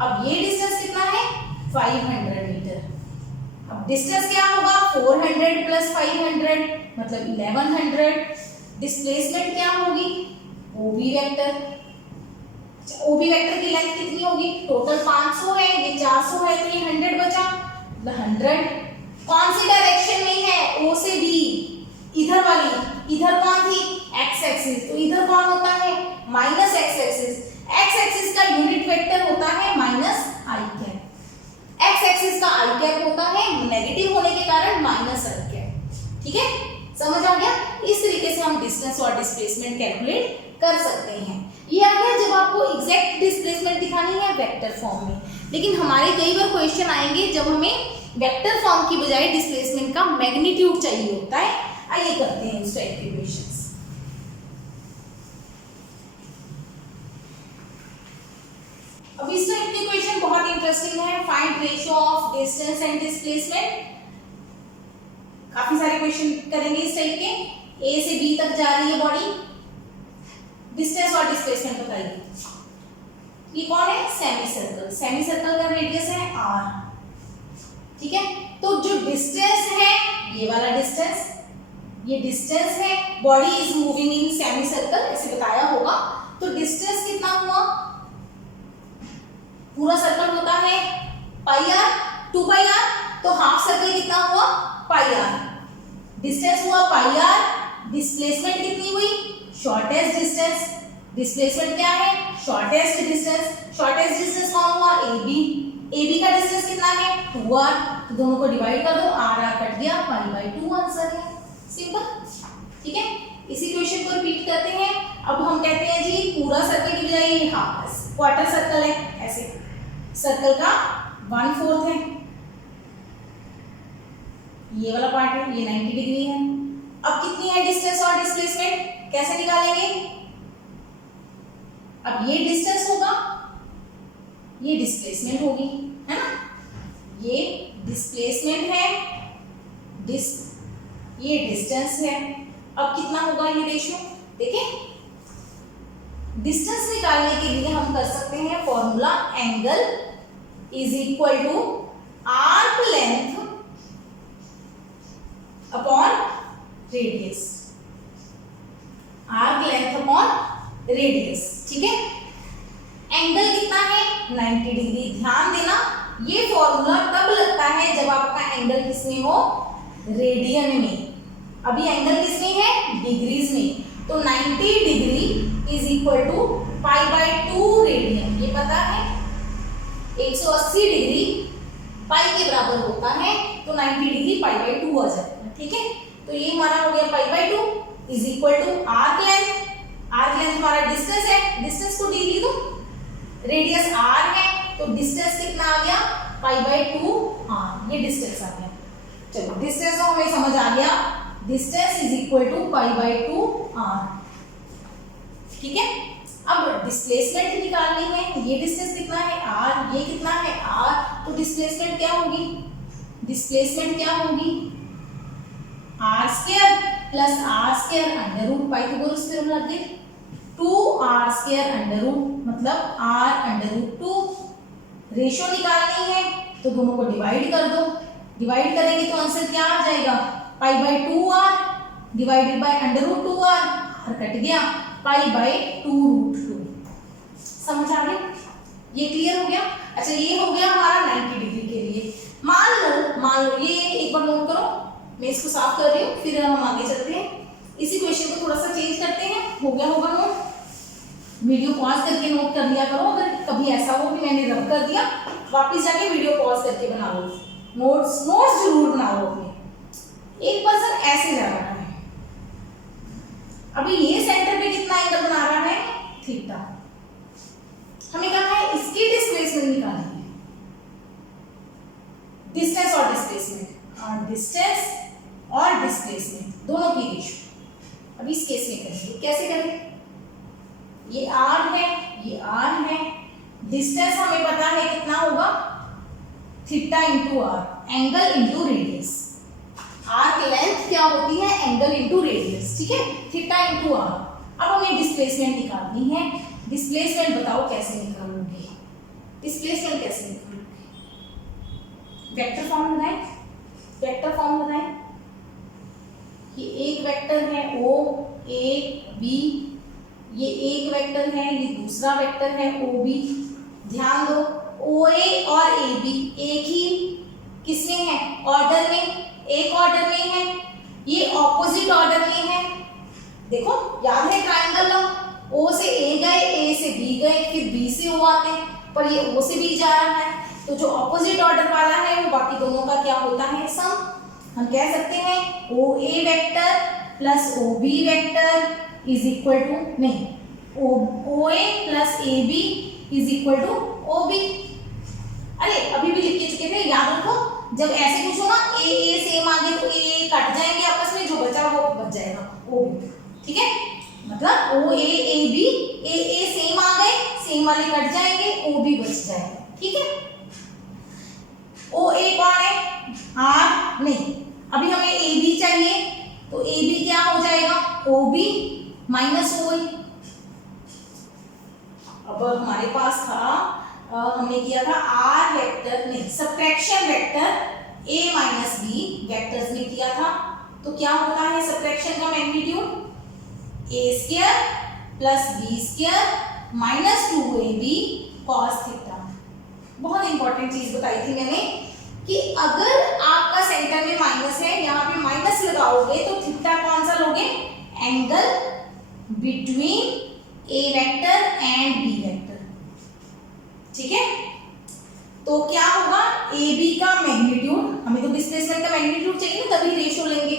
अब ये डिस्टेंस कितना है? 500 मीटर। अब डिस्टेंस क्या होगा? 400 प्लस 500 मतलब 1100। डिस्प्लेसमेंट क्या होगी? ओबी वेक्टर। ओबी वेक्टर की लेंथ कितनी होगी? टोटल 500 है, ये 400 है, तो ये 100 बचा, 100। कौन सी डायरेक्शन में है? ओ से बी, इधर वाली। इधर कौन थी? एक्स एक्सिस, तो इधर कौन होता है? Minus x axis. X axis का यूनिट वेक्टर होता है माइनस आई कैप। एक्स एक्सिस का आई कैप होता है, नेगेटिव होने के कारण माइनस आई कैप। ठीक है, समझ आ गया? इस तरीके से हम डिस्टेंस और डिस्प्लेसमेंट कैलकुलेट कर सकते हैं। ये आ गया जब आपको एग्जैक्ट डिस्प्लेसमेंट दिखानी है वेक्टर फॉर्म में। लेकिन हमारे कई बार क्वेश्चन आएंगे जब हमें वेक्टर फॉर्म की बजाय डिस्प्लेसमेंट का मैग्नीट्यूड चाहिए होता है। आइए करते हैं इस टाइप के क्वेश्चंस। अब इस टाइप के क्वेश्चन बहुत इंटरेस्टिंग है। Find ratio of distance and displacement. काफी सारे क्वेश्चन करेंगे इस टाइप के। ए से बी तक जा रही है बॉडी, डिस्टेंस और डिस्प्लेसमेंट बताइए। ये कौन है? Semi circle. सेमी सर्कल का रेडियस है r। ठीक है, तो जो डिस्टेंस है ये वाला डिस्टेंस, ये डिस्टेंस है। Body is moving in semi circle, ऐसे बताया होगा। तो डिस्टेंस कितना हुआ? पूरा सर्कल होता है पाई आर, 2 पाई आर, तो हाफ सर्कल कितना हुआ? पाई आर। डिस्टेंस हुआ पाई आर, डिस्प्लेसमेंट कितनी हुई? Shortest distance. डिस्प्लेसमेंट क्या है? Shortest distance. शॉर्टेस्ट डिस्टेंस कौन हुआ? AB। AB का डिस्टेंस कितना है? 2r, तो दोनों को डिवाइड कर दो, r कट गया, π/2 आंसर है। सिंपल। ठीक है, इसी क्वेश्चन को रिपीट करते हैं। अब हम कहते हैं जी पूरा सर्कल की बजाय ये हाफ क्वार्टर सर्कल है, ऐसे सर्कल का 1/4 है, ये वाला पार्ट है, ये 90 डिग्री है। अब कितनी है डिस्टेंस और डिस्प्लेसमेंट? कैसे निकालेंगे? अब ये डिस्टेंस होगा, ये डिस्प्लेसमेंट होगी, है ना? ये डिस्प्लेसमेंट है, ये डिस्टेंस है। अब कितना होगा ये रेशियो? देखें, डिस्टेंस निकालने के लिए हम कर सकते हैं formula angle is equal to arc length upon radius. Arc length upon radius. ठीक है, एंगल कितना है? 90 डिग्री। ध्यान देना, ये फॉर्मूला तब लगता है जब आपका एंगल किसमें हो? रेडियन में। अभी एंगल किसमें है? डिग्रीज में। तो 90 degree is equal to π/2 radian. ये पता है 180 डिग्री पाई के बराबर होता है, तो 90 डिग्री π/2 आ जाएगा। ठीक है, तो ये हमारा हो गया π/2। Is equal to arc length हमारा डिस्टेंस है, डिस्टेंस को डी लिख दो, रेडियस आर है तो डिस्टेंस कितना आ गया π/2 r, ये डिस्टेंस आ गया। चलो डिस्टेंस तो हमें समझ आ गया, distance is equal to π/2 r, ठीक है। अब डिस्प्लेसमेंट निकालनी है, ये डिस्टेंस कितना है r, ये कितना है r, तो डिस्प्लेसमेंट क्या होगी, डिस्प्लेसमेंट क्या होगी r² plus r² under root Pythagoras theorem लग गई, 2r² अंडर रूट मतलब r अंडर रूट 2, रेशियो निकालनी है तो दोनों को डिवाइड कर दो, डिवाइड करेंगे तो आंसर क्या आ जाएगा π/2r divided by under root 2r, r cut गया, π/2 रूट 2। समझ आ गया, ये क्लियर हो गया। अच्छा ये हो गया हमारा 90 डिग्री के लिए। मान लो ये एक बार नोट करो, मैं इसको साफ कर रही हूँ फिर हम आगे चलते हैं। इसी क्वेश्चन को थोड़ा सा चेंज करते हैं, हो गया होगा नोट, वीडियो पॉज करके नोट कर लिया करो, अगर कभी ऐसा हो कि मैंने रब कर दिया वापस जाके वीडियो पॉज करके बना लो, नोट्स जरूर बनाओ अपने। एक पर्सन ऐसे जा रहा है, अभी ये सेंटर पे कितना एंगल बना रहा है थीटा, हमें कहा है इसकी डिस्प्लेसमेंट निकालनी है, डिस्टेंस और डिस्प्लेसमेंट, और डिस्टेंस और डिस्प्लेसमेंट दोनों की रेशियो। अब इस केस में करेंगे, कैसे करें, ये r है ये r है, डिस्टेंस हमें पता है कितना होगा theta into r, angle into radius, arc length क्या होती है एंगल इंटू रेडियस, ठीक है, थीटा इंटू r। अब हमें डिस्प्लेसमेंट निकालनी है, डिस्प्लेसमेंट बताओ कैसे निकालोगे, डिस्प्लेसमेंट कैसे निकालोगे, वेक्टर फॉर्म लगाएं, वेक्टर फॉर्म लगाएं, ये एक वेक्टर है o a b, ये एक वेक्टर है, ये दूसरा वेक्टर है OB। ध्यान दो OA और AB एक ही किसमें है ऑर्डर में, एक ऑर्डर में है, ये ऑपोजिट ऑर्डर में है। देखो याद है ट्रायंगल लॉ, O से A गए, A से B गए, फिर B से O आते हैं, पर ये O से B जा रहा है, तो जो ऑपोजिट ऑर्डर वाला है वो बाकी दोनों का क्या होता है सम। हम कह सकते हैं OA vector plus OB vector is equal to, नहीं OA plus AB is equal to OB। अरे अभी भी लिख के चुके थे, याद रखो, जब ऐसे कुछ हो ना A सेम आगे तो A कट जाएंगे आपस में, जो बचा वो बच जाएगा OB, ठीक है, मतलब OA AB A सेम आ गए, सेम वाले कट जाएंगे, OB बच जाएगा, ठीक है। OA कौन है R, नहीं, अभी हमें AB चाहिए, तो AB क्या हो जाएगा OB माइनस OA। अब हमारे पास था हमने किया था R वेक्टर, नहीं subtraction vector A minus B vectors में किया था, तो क्या होता है सब्ट्रैक्शन का magnitude A² plus B² minus 2AB cos theta. बहुत इंपॉर्टेंट चीज बताई थी मैंने कि अगर आपका सेंटर में माइनस है, यहाँ पे माइनस लगाओगे तो थीटा कौन सा लोगे, angle between A vector and B vector, ठीक है। तो क्या होगा AB का मैग्नीट्यूड, हमें तो डिस्प्लेसमेंट का मैग्नीट्यूड चाहिए ना तभी रेशियो लेंगे,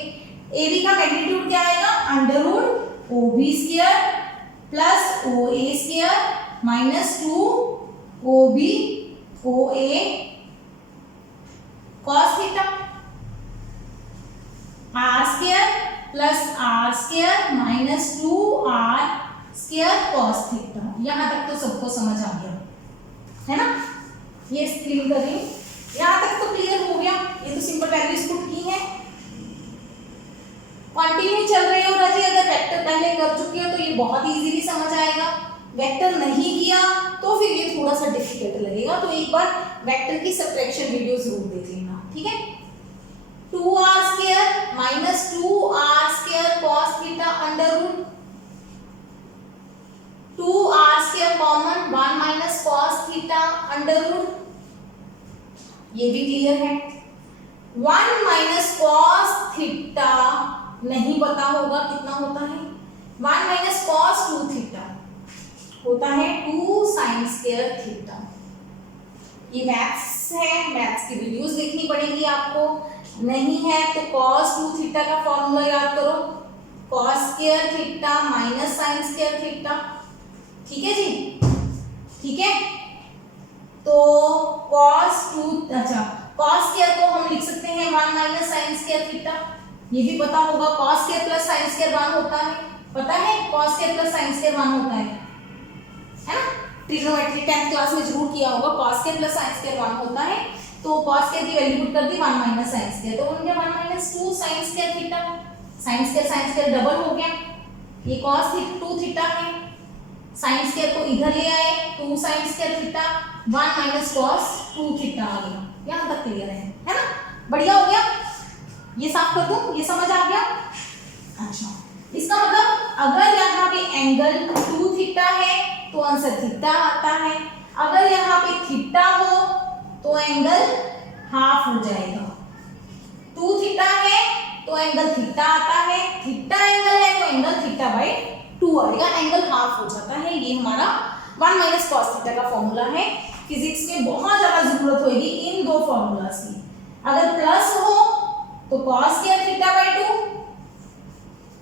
AB का मैग्नीट्यूड क्या आएगा under root OB² plus OA² minus 2OB OA cos theta, R² plus R² minus 2R² cos theta. यहां तक तो सबको समझ आ गया है ना, ये स्क्रीन कर रही हूं, यहां तक तो क्लियर हो गया, ये तो सिंपल वैल्यूज पुट की है। कंटिन्यू चल रहे हो राजी, अगर वेक्टर पहले कर चुके हो तो ये बहुत इजीली समझ आएगा, वेक्टर नहीं किया तो फिर ये थोड़ा सा डिफिकल्ट लगेगा, तो एक बार वेक्टर की सब्ट्रैक्शन वीडियो जरूर देख लेना, ठीक है। 2R² minus 2R² cos theta under root 2R² common 1 minus cos theta under root, ये भी क्लियर है। 1 माइनस cos थीटा नहीं पता होगा कितना होता है, 1 माइनस cos 2 थीटा होता है 2 sin स्क्वायर थीटा। ये मैथ्स है, मैथ्स की वीडियोस देखनी पड़ेगी आपको, नहीं है तो cos 2 थीटा का फॉर्मूला याद करो, cos square theta minus sign square theta. ठीक है जी, ठीक है। तो cos 2 अच्छा cos स्क्वायर को हम लिख सकते हैं 1 माइनस साइन स्क्वायर थीटा। ये भी पता होगा cos square plus sine square 1 होता है, पता है cos square plus sine square 1 होता है ना। ट्रिग्नोमेट्री 10th क्लास में जरूर किया होगा, cos square plus sine square 1 होता है। तो cos स्क्वायर की वैल्यू पुट कर दी 1 माइनस साइन स्क्वायर, तो बन गया 1 minus 2 sine square theta. Sine square double हो गया, ये cos 2 थीटा है, साइन स्क्वायर को इधर ले आए 2 sine square theta 1 minus cos 2 theta आ गया। यहां तक क्लियर है ना, बढ़िया हो गया। ये साफ कर दूं, ये समझ आ गया। अच्छा, इसका मतलब अगर यहाँ पे एंगल 2 थीटा है तो आंसर थीटा आता है, अगर यहाँ पे थीटा हो तो एंगल हाफ हो जाएगा। 2 थीटा है तो एंगल थीटा आता है, थीटा एंगल है तो एंगल थीटा बाई 2 आएगा, एंगल हाफ हो जाता है। ये हमारा 1 माइनस cos थीटा का फॉर्मूला है। फिजिक्स में बहुत ज्यादा जरूरत होगी इन दो फॉर्मूलास की। अगर प्लस हो तो cos square theta by 2,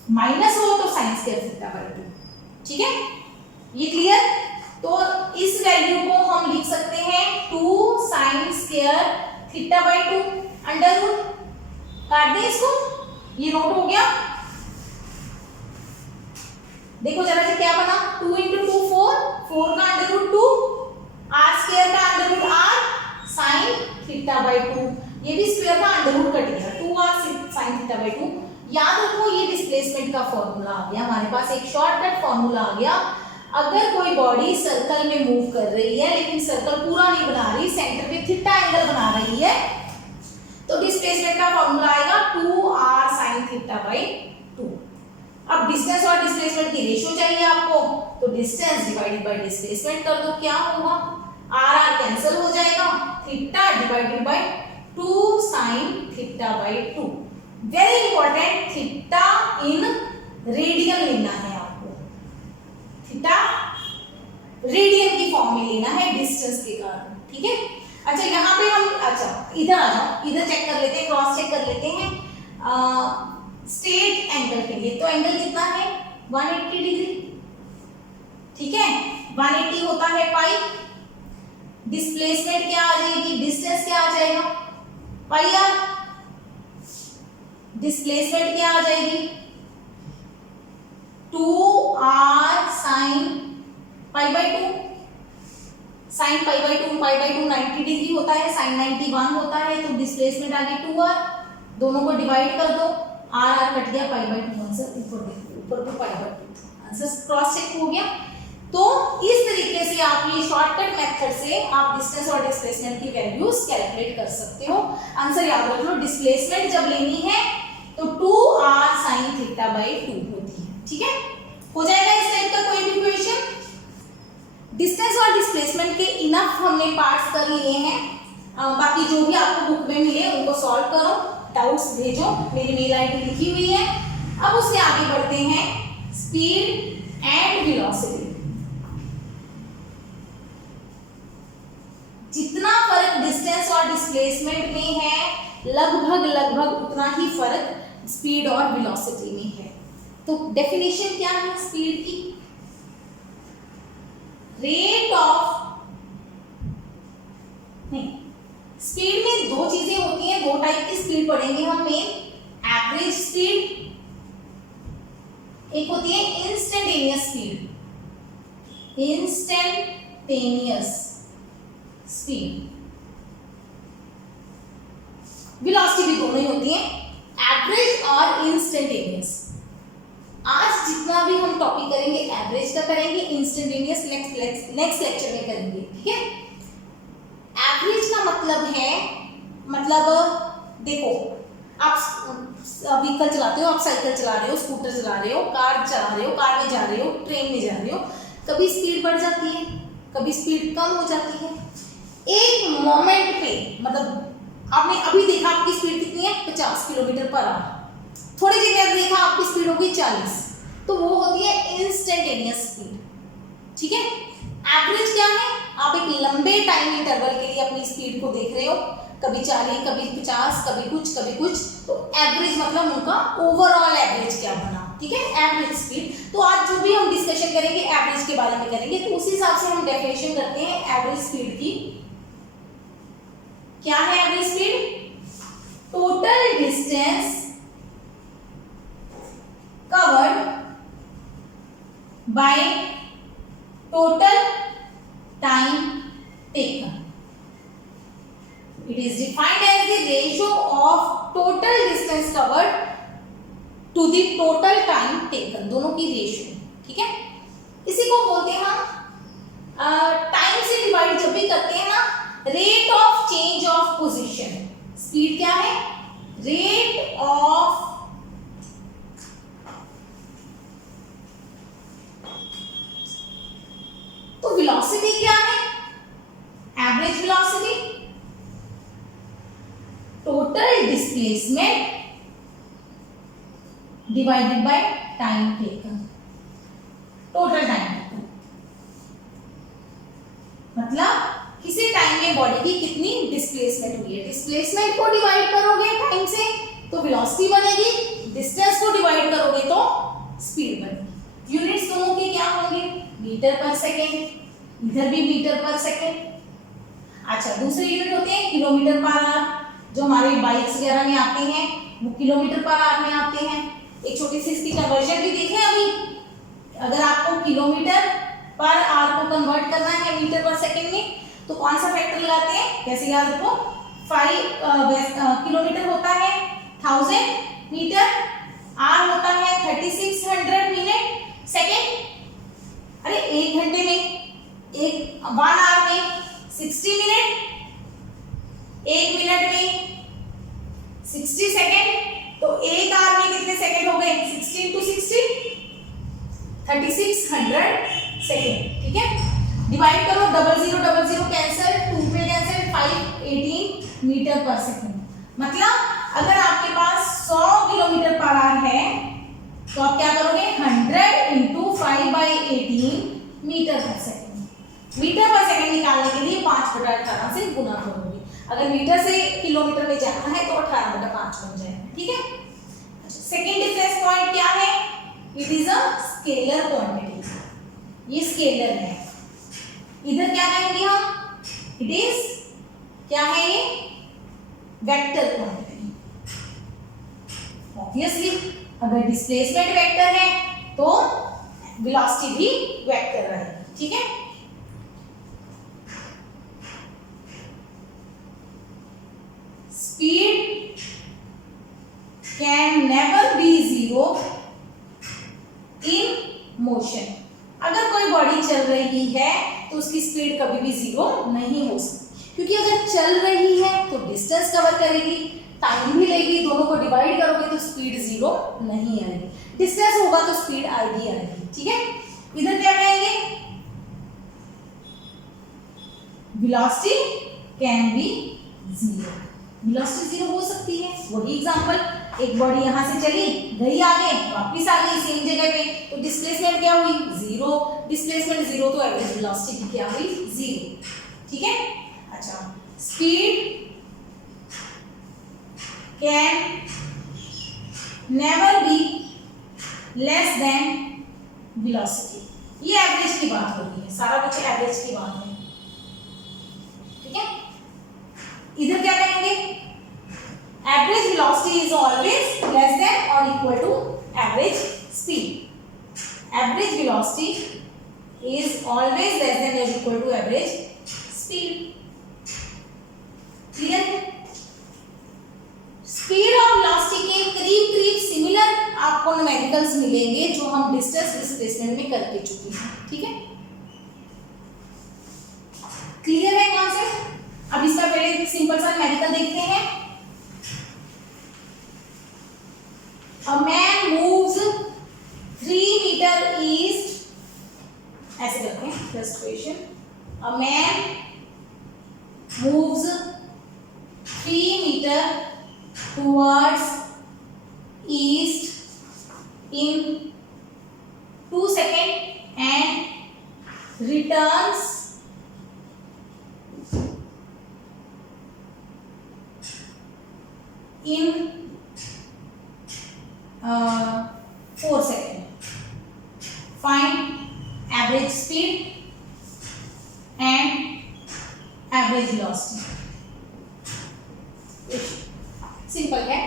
minus हो तो sin स्क्वायर थीटा बाई 2। ठीक है, ये क्लियर। तो इस वैल्यू को हम लिख सकते हैं 2 sin square theta by 2 under root. काट दें इसको, ये नोट हो गया। देखो जरा से क्या बना, 2 इंटू 2 4 का अंडर रूट 2, r स्क्वायर का under root r sin theta by 2। ये भी स्क्वायर का अंडर रूट कट गया, 2r sin थीटा बाई 2। याद रखो ये डिस्प्लेसमेंट का फॉर्मूला आ गया हमारे पास, एक शॉर्टकट फॉर्मूला आ गया। अगर कोई बॉडी सर्कल में मूव कर रही है लेकिन सर्कल पूरा नहीं बना रही, सेंटर पे थीटा एंगल बना रही है, तो डिस्प्लेसमेंट का फॉर्मूला आएगा 2r sin थीटा बाई 2। अब डिस्टेंस और डिस्प्लेसमेंट की रेशियो चाहिए आपको, तो डिस्टेंस डिवाइडेड बाय डिस्प्लेसमेंट कर दो, क्या होगा r कैंसिल हो जाएगा, theta divided by 2 sin theta by 2। Very important, theta in radian लेना है आपको, थीटा रेडियन की फॉर्म में लेना है डिस्टेंस के कारण। ठीक है, अच्छा यहाँ पे हम, अच्छा इधर आ जाओ, इधर चेक कर लेते हैं, क्रॉस चेक कर लेते हैं स्ट्रेट एंगल के लिए। तो एंगल कितना है 180 डिग्री। ठीक है, 180 होता है पाई। डिस्प्लेसमेंट क्या आ जाएगी, डिस्टेंस क्या आ जाएगा पाई आर, डिस्प्लेसमेंट क्या आ जाएगी 2r sin pi by 2। sin pi by 2 90 degree होता है, sin 90 1 होता है, तो डिस्प्लेसमेंट आ गई 2r। दोनों को डिवाइड कर दो, r कट गया, पाई बाई 2 आंसर ऊपर तो pi by 2 answer cross check हो गया। तो इस तरीके से आप ये शॉर्टकट मेथड से आप डिस्टेंस और डिस्प्लेसमेंट की वैल्यूज कैलकुलेट कर सकते हो। आंसर याद रख लो, डिस्प्लेसमेंट जब लेनी है तो 2r sin थीटा बाई 2 होती है। ठीक है, हो जाएगा इस टाइप का कोई भी क्वेश्चन। डिस्टेंस और डिस्प्लेसमेंट के इनफ हमने पार्ट्स कर लिए हैं, बाकी जो भी आपको बुक में मिले उनको सॉल्व करो, डाउट्स भेजो, मेरी मेल आईडी लिखी हुई है। अब उससे आगे बढ़ते हैं स्पीड एंड वेलोसिटी। जितना फर्क डिस्टेंस और डिस्प्लेसमेंट में है लगभग उतना ही फर्क स्पीड और वेलोसिटी में है। तो डेफिनेशन क्या है स्पीड की, रेट ऑफ, नहीं, स्पीड में दो चीजें होती हैं, दो टाइप की स्पीड पढ़ेंगे हम मेन, एवरेज स्पीड, एक होती है instantaneous speed, instantaneous speed, velocity भी दोनों ही होती है, एवरेज और इंस्टेंटेनियस। आज जितना भी हम टॉपिक करेंगे एवरेज का करेंगे, इंस्टेंटेनियस नेक्स्ट लेक्चर में करेंगे। ठीक है, एवरेज का मतलब है, मतलब देखो आप व्हीकल चलाते हो, आप साइकिल चला रहे हो, स्कूटर चला रहे हो, कार चला रहे हो, कार में जा रहे हो, ट्रेन में जा रहे हो, कभी स्पीड बढ़ जाती है, कभी स्पीड कम हो जाती है। एक मोमेंट पे, मतलब आपने अभी देखा आपकी स्पीड कितनी है 50 किलोमीटर पर आवर, थोड़ी देर बाद देखा आपकी स्पीड होगी 40, तो वो होती है इंस्टेंटेनियस स्पीड। ठीक है, एवरेज क्या है, आप एक लंबे टाइम इंटरवल के लिए अपनी स्पीड को देख रहे हो, कभी 40, कभी 50, कभी कुछ, तो एवरेज मतलब उनका ओवरऑल एवरेज क्या बना। ठीक है, एवरेज स्पीड। तो आज जो भी हम डिस्कशन करेंगे एवरेज के बारे में करेंगे, तो उसी हिसाब से हम डेफिनेशन करते हैं एवरेज स्पीड की। क्या है average speed? Total distance covered by total time taken. It is defined as the ratio of total distance covered to the total time taken. दोनों की रेशियो, ठीक है। इसी को बोलते हैं हम टाइम से डिवाइड जब भी करते हैं ना, rate of change of position. Speed क्या है? रेट ऑफ तो वेलोसिटी क्या है? Average velocity total displacement divided by time taken. Total time taken मतलब किसी टाइम में बॉडी की कितनी डिस्प्लेसमेंट हुई है। डिस्प्लेसमेंट को डिवाइड करोगे टाइम से तो वेलोसिटी बनेगी, डिस्टेंस को डिवाइड करोगे तो स्पीड बनेगी। यूनिट्स दोनों के क्या होंगे? मीटर पर सेकेंड, इधर भी मीटर पर सेकेंड। अच्छा, दूसरे यूनिट होते हैं किलोमीटर पर आवर, जो हमारे बाइक्स वगैरह में आते हैं वो किलोमीटर पर आवर में आते हैं। एक छोटी सी इसकी कन्वर्जन भी देखें अभी। अगर आपको किलोमीटर पर आवर को कन्वर्ट करना है मीटर पर सेकंड में, तो कौन सा फैक्टर लगाते हैं? कैसे याद रखो? 5 किलोमीटर होता है 1000 मीटर, आवर होता है 3600 मिनट सेकेंड। अरे एक घंटे में, एक 1 आवर में 60 मिनट, एक मिनट में 60 सेकेंड, तो एक आवर में कितने सेकेंड हो गए? 60 into 60 3600 सेकेंड, ठीक है। डिवाइड करो, 0000 कैंसिल, 2 पे कैंसिल, 5 18 मीटर पर सेकेंड। मतलब अगर आपके पास 100 किलोमीटर पर आवर है तो आप क्या करोगे? 100 into 5/18 मीटर पर सेकेंड। मीटर पर सेकेंड निकालने के लिए 5/18 से गुना करोगे। अगर मीटर से किलोमीटर में जाना है तो 18/5 बन जाएगा, ठीक है। अच्छा, सेकेंड डिफरेंस पॉइंट क्या है? It is a scalar quantity. ये स्केलर है। इधर क्या कहेंगे हम? इट इज क्या है ये? Vector quantity. ऑब्वियसली अगर डिस्प्लेसमेंट वेक्टर है तो वेलोसिटी भी वेक्टर रहेगी, ठीक है। Speed can never be zero in motion. अगर कोई बॉडी चल रही है तो उसकी स्पीड कभी भी जीरो नहीं हो सकती, क्योंकि अगर चल रही है तो डिस्टेंस कवर करेगी, टाइम भी लेगी, दोनों को डिवाइड करोगे तो स्पीड जीरो नहीं आएगी। डिस्टेंस होगा तो स्पीड आएगी आएगी, ठीक है। इधर क्या कहेंगे? Velocity can be zero. Velocity zero हो सकती है। वही एग्जांपल, एक बॉडी यहां से चली गई आगे, वापस आ गई सेम जगह पे, तो डिस्प्लेसमेंट क्या हुई? जीरो। डिस्प्लेसमेंट जीरो तो एवरेज वेलोसिटी की क्या हुई? जीरो, ठीक है। अच्छा, speed can never be less than velocity. ये एवरेज की बात हो रही है, सारा कुछ एवरेज की बात है, ठीक है। इधर क्या कहेंगे? Average velocity is always less than और equal to average speed. Average velocity is always less than और equal to average speed. Clear? Speed और वेलोसिटी के करीब करीब सिमिलर आपको न्यूमेरिकल्स मिलेंगे जो हम डिस्टेंस डिस्प्लेसमेंट में करके चुके हैं, ठीक है। क्लियर है कॉन्सेप्ट? अब इसका पहले एक सिंपल सा न्यूमेरिकल देखते हैं। A man moves 3 metre east, ऐसे करते हैं first question. A man moves 3 metre towards east in 2 seconds and returns in 4 seconds. Find average speed and average velocity. Simple है।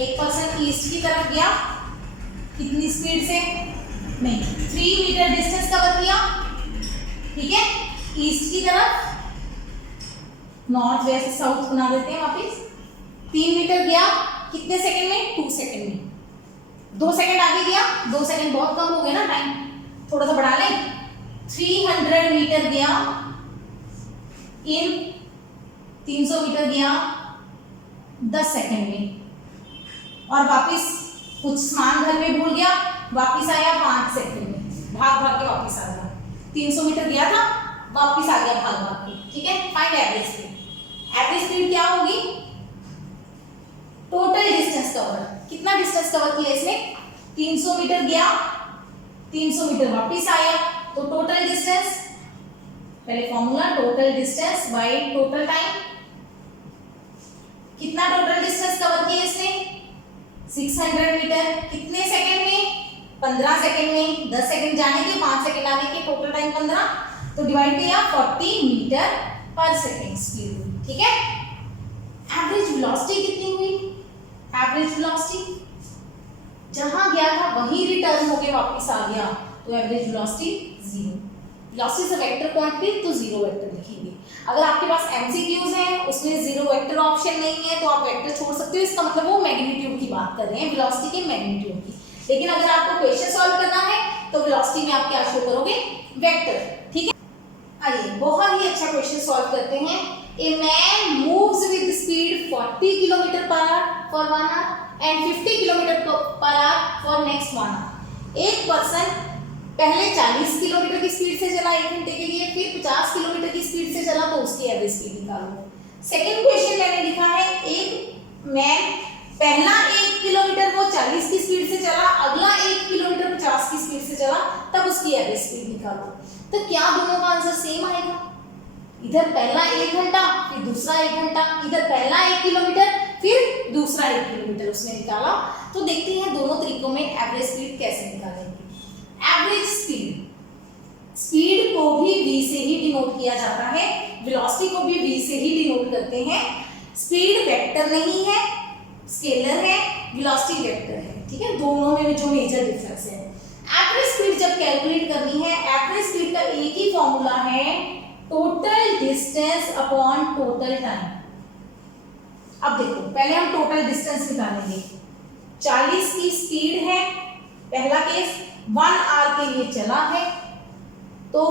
एक पर्सन ईस्ट की तरफ गया, कितनी स्पीड से? नहीं, 3 मीटर डिस्टेंस कवर किया, ठीक है, ईस्ट की तरफ, नॉर्थ वेस्ट साउथ बना देते हैं वापिस। 3 मीटर गया, कितने सेकंड में? 2 सेकंड में। 2 सेकंड आगे गया, 2 सेकंड बहुत कम हो गया ना, टाइम थोड़ा सा बढ़ा लें। 300 मीटर गया इन 300 मीटर गया 10 सेकंड में, और वापिस कुछ सामान घर में भूल गया, वापिस आया 5 सेकंड में, भाग भाग के वापिस आ गया। 300 मीटर गया था, वापिस आ गया भाग भाग के, ठीक है। Find average speed. Average speed क्या होगी? टोटल डिस्टेंस कवर, कितना डिस्टेंस कवर किया इसने? 300 मीटर गया, 300 मीटर वापिस आया, तो टोटल डिस्टेंस, पहले formula, total distance by total time. कितना टोटल डिस्टेंस कवर किया इसने? 600 मीटर, कितने सेकंड में? 15 सेकंड में। 10 सेकंड जाने के, 5 सेकंड आने के, टोटल टाइम 15, तो डिवाइड किया 40 मीटर पर सेकंड स्पीड हुई, ठीक है। एवरेज वेलोसिटी कितनी हुई? एवरेज वेलोसिटी जहां गया था वहीं रिटर्न होके वापस आ गया, तो एवरेज वेलोसिटी 0। वेलोसिटी से वेक्टर क्वांटिटी, तो 0 वेक्टर लिखेंगे। अगर आपके पास एमसीक्यूज है, उसमें 0 वेक्टर ऑप्शन नहीं है, तो आप वेक्टर छोड़ सकते हो, इसका मतलब वो मैग्नीट्यूड की बात कर रहे हैं, वेलोसिटी के मैग्नीट्यूड की। लेकिन अगर आपको क्वेश्चन सॉल्व करना है, तो वेलोसिटी में आप क्या शो करोगे? वेक्टर, ठीक है। आइए बहुत ही अच्छा क्वेश्चन सॉल्व करते हैं। A man moves with speed 40 kilometre per hour for 1 hour and 50 kilometre per hour for next 1 hour. एक पर्सन पहले 40 किलोमीटर की स्पीड से चला 1 घंटे के लिए, फिर 50 किलोमीटर की स्पीड से चला, तो उसकी एवरेज स्पीड निकालो। सेकंड क्वेश्चन मैंने लिखा है, एक मैन पहला 1 किलोमीटर वो 40 की स्पीड से चला, अगला 1 किलोमीटर 50 की स्पीड से चला, तब उसकी एवरेज स्पीड निकालो। तो क्या दोनों का आंसर सेम आएगा? इधर पहला 1 घंटा, फिर दूसरा 1 घंटा, इधर पहला 1 किलोमीटर, फिर दूसरा 1 किलोमीटर उसने निकाला। तो देखते हैं दोनों तरीकों में एवरेज स्पीड कैसे निकालेंगे। एवरेज स्पीड, स्पीड को भी v से ही डिनोट किया जाता है, वेलोसिटी को भी v से ही डिनोट करते हैं। स्पीड वेक्टर नहीं है, स्केलर है, वेलोसिटी वेक्टर है, ठीक है। दोनों में जो मेजर डिफरेंस है। एवरेज स्पीड जब कैलकुलेट करनी है, एवरेज स्पीड का एक ही फॉर्मूला है, total distance upon total time. अब देखो, पहले हम टोटल डिस्टेंस निकालेंगे। 40 की स्पीड है, पहला केस 1 आवर के लिए चला है, तो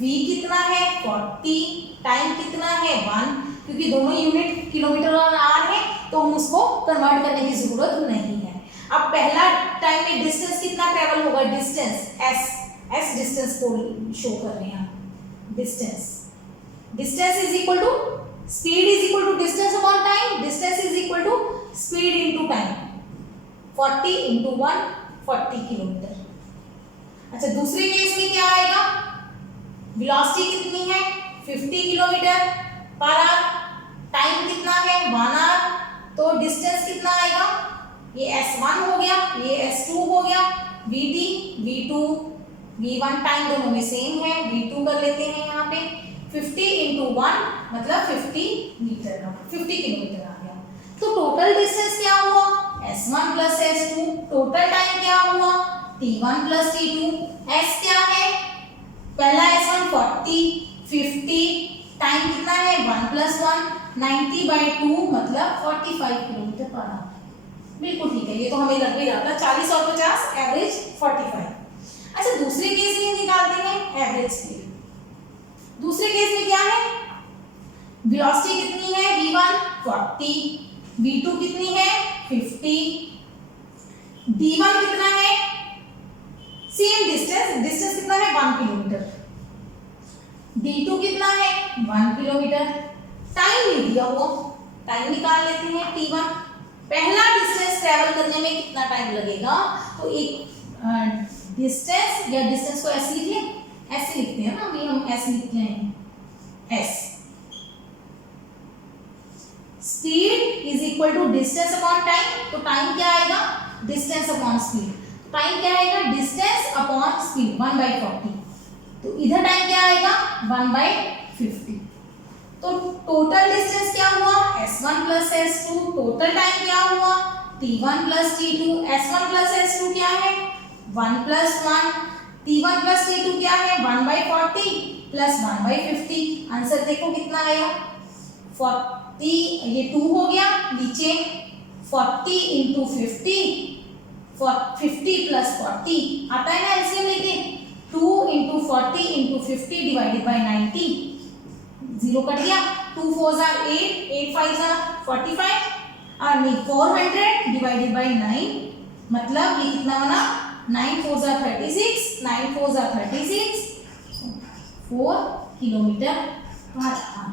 v कितना है? 40, टाइम कितना है? 1, क्योंकि दोनों यूनिट किलोमीटर और आवर है, तो हम उसको कन्वर्ट करने की जरूरत नहीं है। अब पहला टाइम में डिस्टेंस कितना ट्रेवल होगा? डिस्टेंस s डिस्टेंस को शो कर रहे हैं। Distance is equal to speed is equal to distance upon time, distance is equal to speed into time. 40 into 1 40 kilometre. अच्छा, दूसरे केस में क्या आएगा? वेलोसिटी कितनी है? 50 किलोमीटर पर आवर, टाइम कितना है? 1 आवर, तो डिस्टेंस कितना आएगा? ये s1 हो गया, ये s2 हो गया, vt v2 v1 टाइम दोनों में सेम है, v2 कर लेते हैं यहाँ पे। 50 इंटू 1 मतलब 50 मीटर का 50 किलोमीटर आ गया। तो टोटल डिस्टेंस क्या हुआ? s1 plus s2। Total time क्या हुआ? t1 plus t2। s क्या है? पहला s1 40, 50, टाइम कितना है? 1 प्लस 1, 90/2 मतलब 45 किलोमीटर पर आवर। बिल्कुल ठीक है, ये तो हमें लग भी रहा था। 40 और 50 एवरेज 45। अच्छा, दूसरे केस में निकालते हैं एवरेज स्पीड। दूसरे केस में क्या है? वेलोसिटी कितनी है? v1 40, v2 कितनी है? 50, d1 कितना है? सेम डिस्टेंस कितना है? 1 किलोमीटर। d2 कितना है? 1 किलोमीटर। टाइम नहीं दिया हुआ, टाइम निकाल लेते हैं। t1 पहला डिस्टेंस ट्रैवल करने में कितना टाइम लगेगा? तो एक डिस्टेंस या डिस्टेंस को ऐसे लिख लें, ऐसे लिखते हैं ना, अभी हम ऐसे लिखते हैं s। Speed is equal to distance upon time, तो टाइम क्या आएगा? Distance upon speed. टाइम क्या आएगा, डिस्टेंस अपॉन स्पीड 1/40, तो इधर टाइम क्या आएगा 1/50। तो टोटल डिस्टेंस क्या हुआ s1 plus s2, total time क्या हुआ t1 plus t2, s1 plus s2 क्या है 1 प्लस 1, t1 प्लस t2 क्या है 1/40 प्लस 1/50। आंसर देखो कितना आया 40, ये 2 हो गया, नीचे 40 इंटू 50, 50 प्लस 40 आता है ना एलसीएम लेके, 2 into 40 into 50 divided by 90, 0 cut गया, 2 4 जार 8, 8 5 जार 45 और नहीं 400 डिवाइडेड बाई 9, मतलब ये कितना बना 9 4 jar 36, 9 4 jar 36, 4 kilometre per our.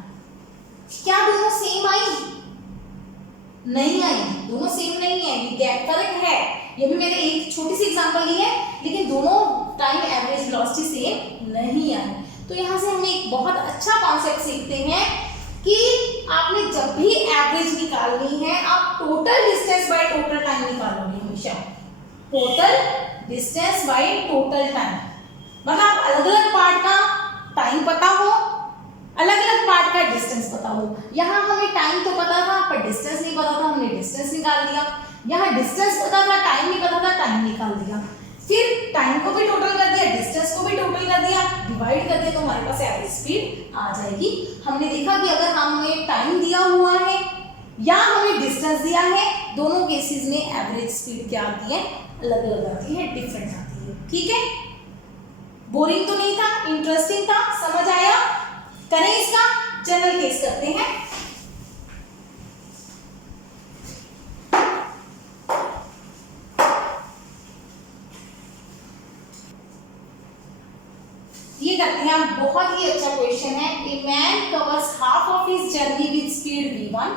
क्या दोनों सेम आई? नहीं आई, दोनों सेम नहीं है, ये गैप फर्क है। ये भी मैंने एक छोटी सी एग्जांपल ली है, लेकिन दोनों टाइम एवरेज वेलोसिटी सेम नहीं आई। तो यहाँ से हम एक बहुत अच्छा कॉन्सेप्ट सीखते हैं कि आपने जब भी एवरेज निकालनी है आप total distance by total time निकालोगे हमेशा, total distance by total time, मतलब अलग अलग पार्ट का टाइम पता हो, अलग अलग पार्ट का डिस्टेंस पता हो। यहाँ हमें टाइम तो पता था पर डिस्टेंस नहीं पता था, हमने डिस्टेंस निकाल दिया। यहाँ डिस्टेंस पता था, टाइम नहीं पता था, टाइम निकाल दिया। फिर टाइम को भी टोटल कर दिया, डिस्टेंस को भी टोटल कर दिया, डिवाइड कर दिया, तो हमारे पास एवरेज स्पीड आ जाएगी। हमने देखा कि अगर हमें टाइम दिया हुआ है या हमें डिस्टेंस दिया है, दोनों केसेस में एवरेज स्पीड क्या आती है, अलग अलग आती है, डिफरेंट आती है। ठीक है, बोरिंग तो नहीं था, इंटरेस्टिंग था, समझ आया? करें इसका जनरल केस करते हैं। ये करते हैं, बहुत ही अच्छा क्वेश्चन है। A man covers half of his journey with speed v1,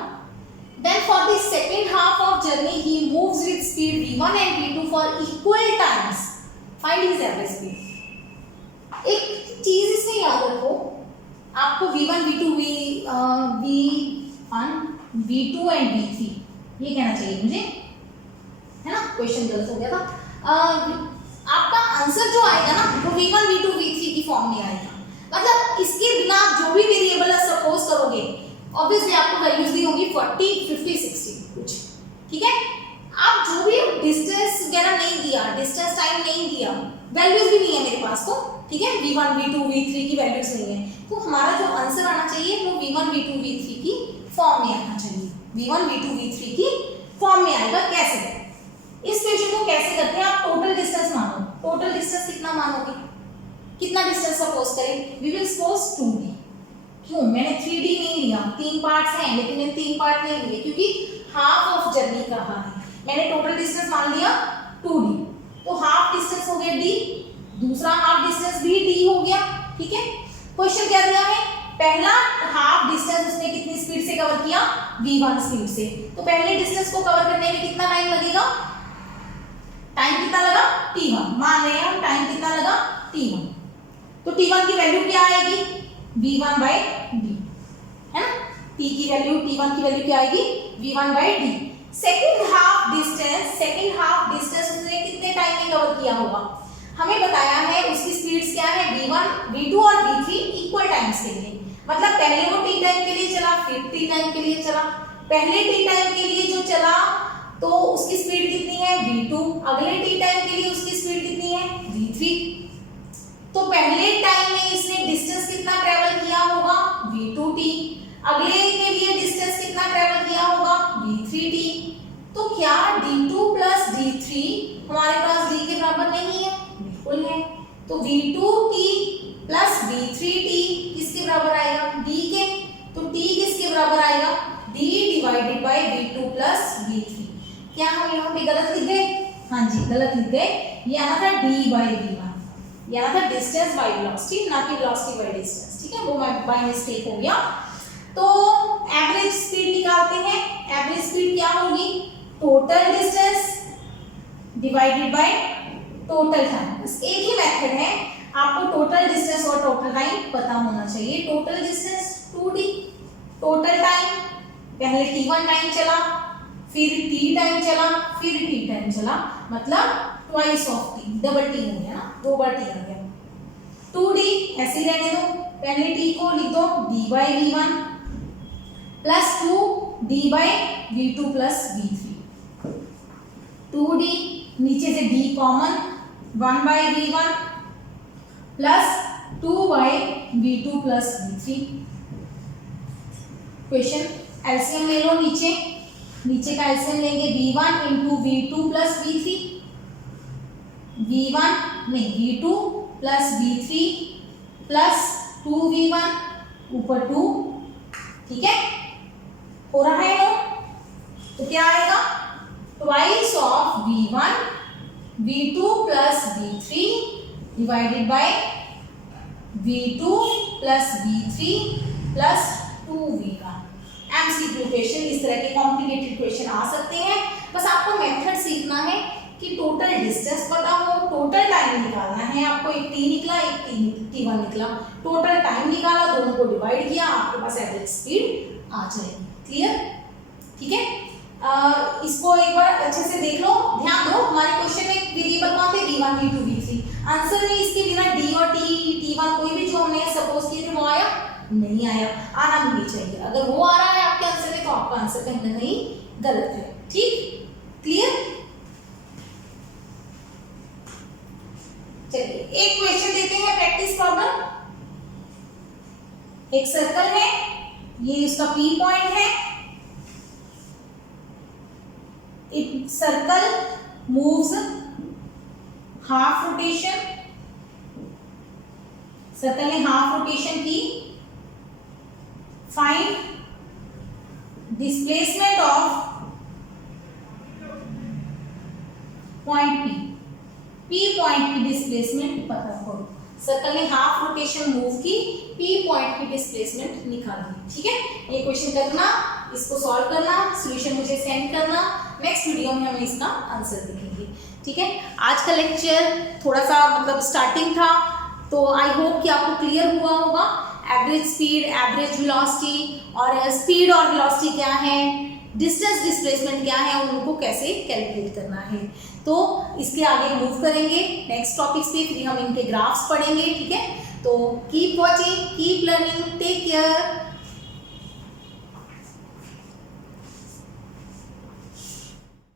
then for the second half of journey he moves with speed v1 and v2 for equal times, find his average speed. एक चीज इसमें याद रखो, आपको v1 v2 v1 v2 and v3 ये कहना चाहिए मुझे, है ना, क्वेश्चन गलत हो गया था। आपका आंसर जो आएगा ना वो v1 v2 v3 की फॉर्म में आएगा, मतलब इसके बिना आप जो भी वेरिएबल सपोज करोगे, ऑब्वियसली आपको वैल्यूज दी होंगी 40 50 60 कुछ, ठीक है। आप जो भी डिस्टेंस वगैरह नहीं दिया, डिस्टेंस टाइम नहीं दिया, वैल्यूज भी नहीं है मेरे पास, तो ठीक है, v1 v2 v3 की वैल्यूज नहीं है, तो हमारा जो आंसर आना चाहिए वो v1 v2 v3 की फॉर्म में आना चाहिए, v1 v2 v3 की फॉर्म में आएगा। कैसे? इस क्वेश्चन को कैसे करते हैं, आप टोटल डिस्टेंस मानो, टोटल डिस्टेंस कितना मानोगे, कितना डिस्टेंस सपोज करें, वी विल सपोज 2d। क्यों मैंने 3d नहीं लिया, 3 पार्ट्स हैं लेकिन मैंने 3 पार्ट नहीं लिए क्योंकि हाफ ऑफ जर्नी कहा है, मैंने टोटल डिस्टेंस मान लिया 2d, तो हाफ डिस्टेंस हो गया d, दूसरा हाफ डिस्टेंस भी d हो गया। ठीक है, क्वेश्चन क्या दिया है, पहला हाफ डिस्टेंस उसने कितनी स्पीड से कवर किया, v1 स्पीड से, तो पहले डिस्टेंस को कवर करने में कितना टाइम लगेगा, टाइम कितना लगा t1, मान रहे हैं हम टाइम कितना लगा t1, तो t1 की वैल्यू क्या आएगी v1/d, है ना, t की वैल्यू, t1 की वैल्यू क्या आएगी v1/d। सेकंड हाफ डिस्टेंस उसने कितने टाइम में कवर किया होगा, हमें बताया है उसकी स्पीड्स क्या है, v1 v2 और v3 इक्वल टाइम्स के लिए, मतलब पहले वो t टाइम के लिए चला, फिर t टाइम के लिए चला, पहले t टाइम के लिए जो चला तो उसकी स्पीड कितनी है v2, अगले t टाइम के लिए उसकी स्पीड कितनी है v3, तो पहले टाइम में इसने डिस्टेंस कितना ट्रेवल किया होगा v2t, अगले के लिए डिस्टेंस कितना ट्रेवल किया होगा v3t, तो क्या d2 प्लस d3 हमारे पास d के बराबर नहीं है, बिल्कुल है, तो v2t प्लस v3t किसके बराबर आएगा, d के, तो t किसके बराबर आएगा d divided by v2 plus v3। क्या हम यहाँ पे गलत लिख गए, हाँ जी गलत लिख गए, ये आना था d/v1, ये आना था डिस्टेंस बाय वेलोसिटी, ना कि वेलोसिटी बाय डिस्टेंस, ठीक है, वो बाय मिस्टेक हो गया। तो एवरेज स्पीड निकालते हैं, एवरेज स्पीड क्या होगी, total distance divided by total time, बस एक ही मेथड है, आपको टोटल डिस्टेंस और टोटल टाइम पता होना चाहिए। Total distance 2d, total time पहले t1 टाइम चला, फिर t टाइम चला, फिर t टाइम चला, मतलब twice of T, double T हो गया ना, 2 बार टी आ गया। 2d ऐसे ही रहने दो, पहले t को लिख दो d by v1 plus 2d by v2 plus v3। 2d नीचे से d common, 1 by v1 plus 2 by v2 plus v3। Question LCM ले लो, नीचे का एलसीएम लेंगे v1 into v2 plus v3, v2 plus v3 plus 2v1 ऊपर 2, ठीक है, हो रहा है नो। तो क्या आएगा, twice of v1 v2 plus v3 divided by v2 plus v3 plus 2v1। MCQ question, इस तरह के कॉम्प्लिकेटेड क्वेश्चन आ सकते हैं। बस आपको मेथड सीखना है कि टोटल डिस्टेंस पता हो, टोटल टाइम निकालना है आपको। एक t निकला, एक t1 निकला, टोटल टाइम निकाला, दोनों को डिवाइड किया, आपके पास एवरेज स्पीड आ जाएगी। क्लियर, ठीक है। इसको एक बार अच्छे से देख लो, ध्यान दो। हमारे क्वेश्चन में वेरिएबल कौन थे, v1 v2 v3। आंसर में इसके बिना d और t1 कोई भी जो हमने सपोज किए थे वो आया नहीं आया, आना भी नहीं चाहिए। अगर वो आ रहा है आपके आंसर में तो आपका आंसर कहीं ना कहीं गलत है। ठीक, क्लियर। चलिए एक क्वेश्चन देते हैं, प्रैक्टिस प्रॉब्लम। एक सर्कल है, ये उसका P पॉइंट है। It circle moves half rotation, circle ने हाफ रोटेशन की। Find displacement of point P point की डिस्प्लेसमेंट पता करो। सर्कल ने हाफ रोटेशन मूव की, P पॉइंट की डिस्प्लेसमेंट निकालनी। ठीक है, ये क्वेश्चन करना, इसको सॉल्व करना, सॉल्यूशन मुझे सेंड करना। नेक्स्ट वीडियो में हम इसका आंसर देखेंगे। ठीक है, आज का लेक्चर थोड़ा सा मतलब स्टार्टिंग था, तो आई होप कि आपको क्लियर हुआ होगा। एवरेज स्पीड, एवरेज वेलोसिटी और स्पीड और वेलोसिटी क्या है, डिस्टेंस डिस्प्लेसमेंट क्या है, उनको कैसे कैलकुलेट करना है। तो इसके आगे मूव करेंगे नेक्स्ट टॉपिक्स पे, फिर हम इनके ग्राफ्स पढ़ेंगे। ठीक है, तो keep watching, keep learning, take care.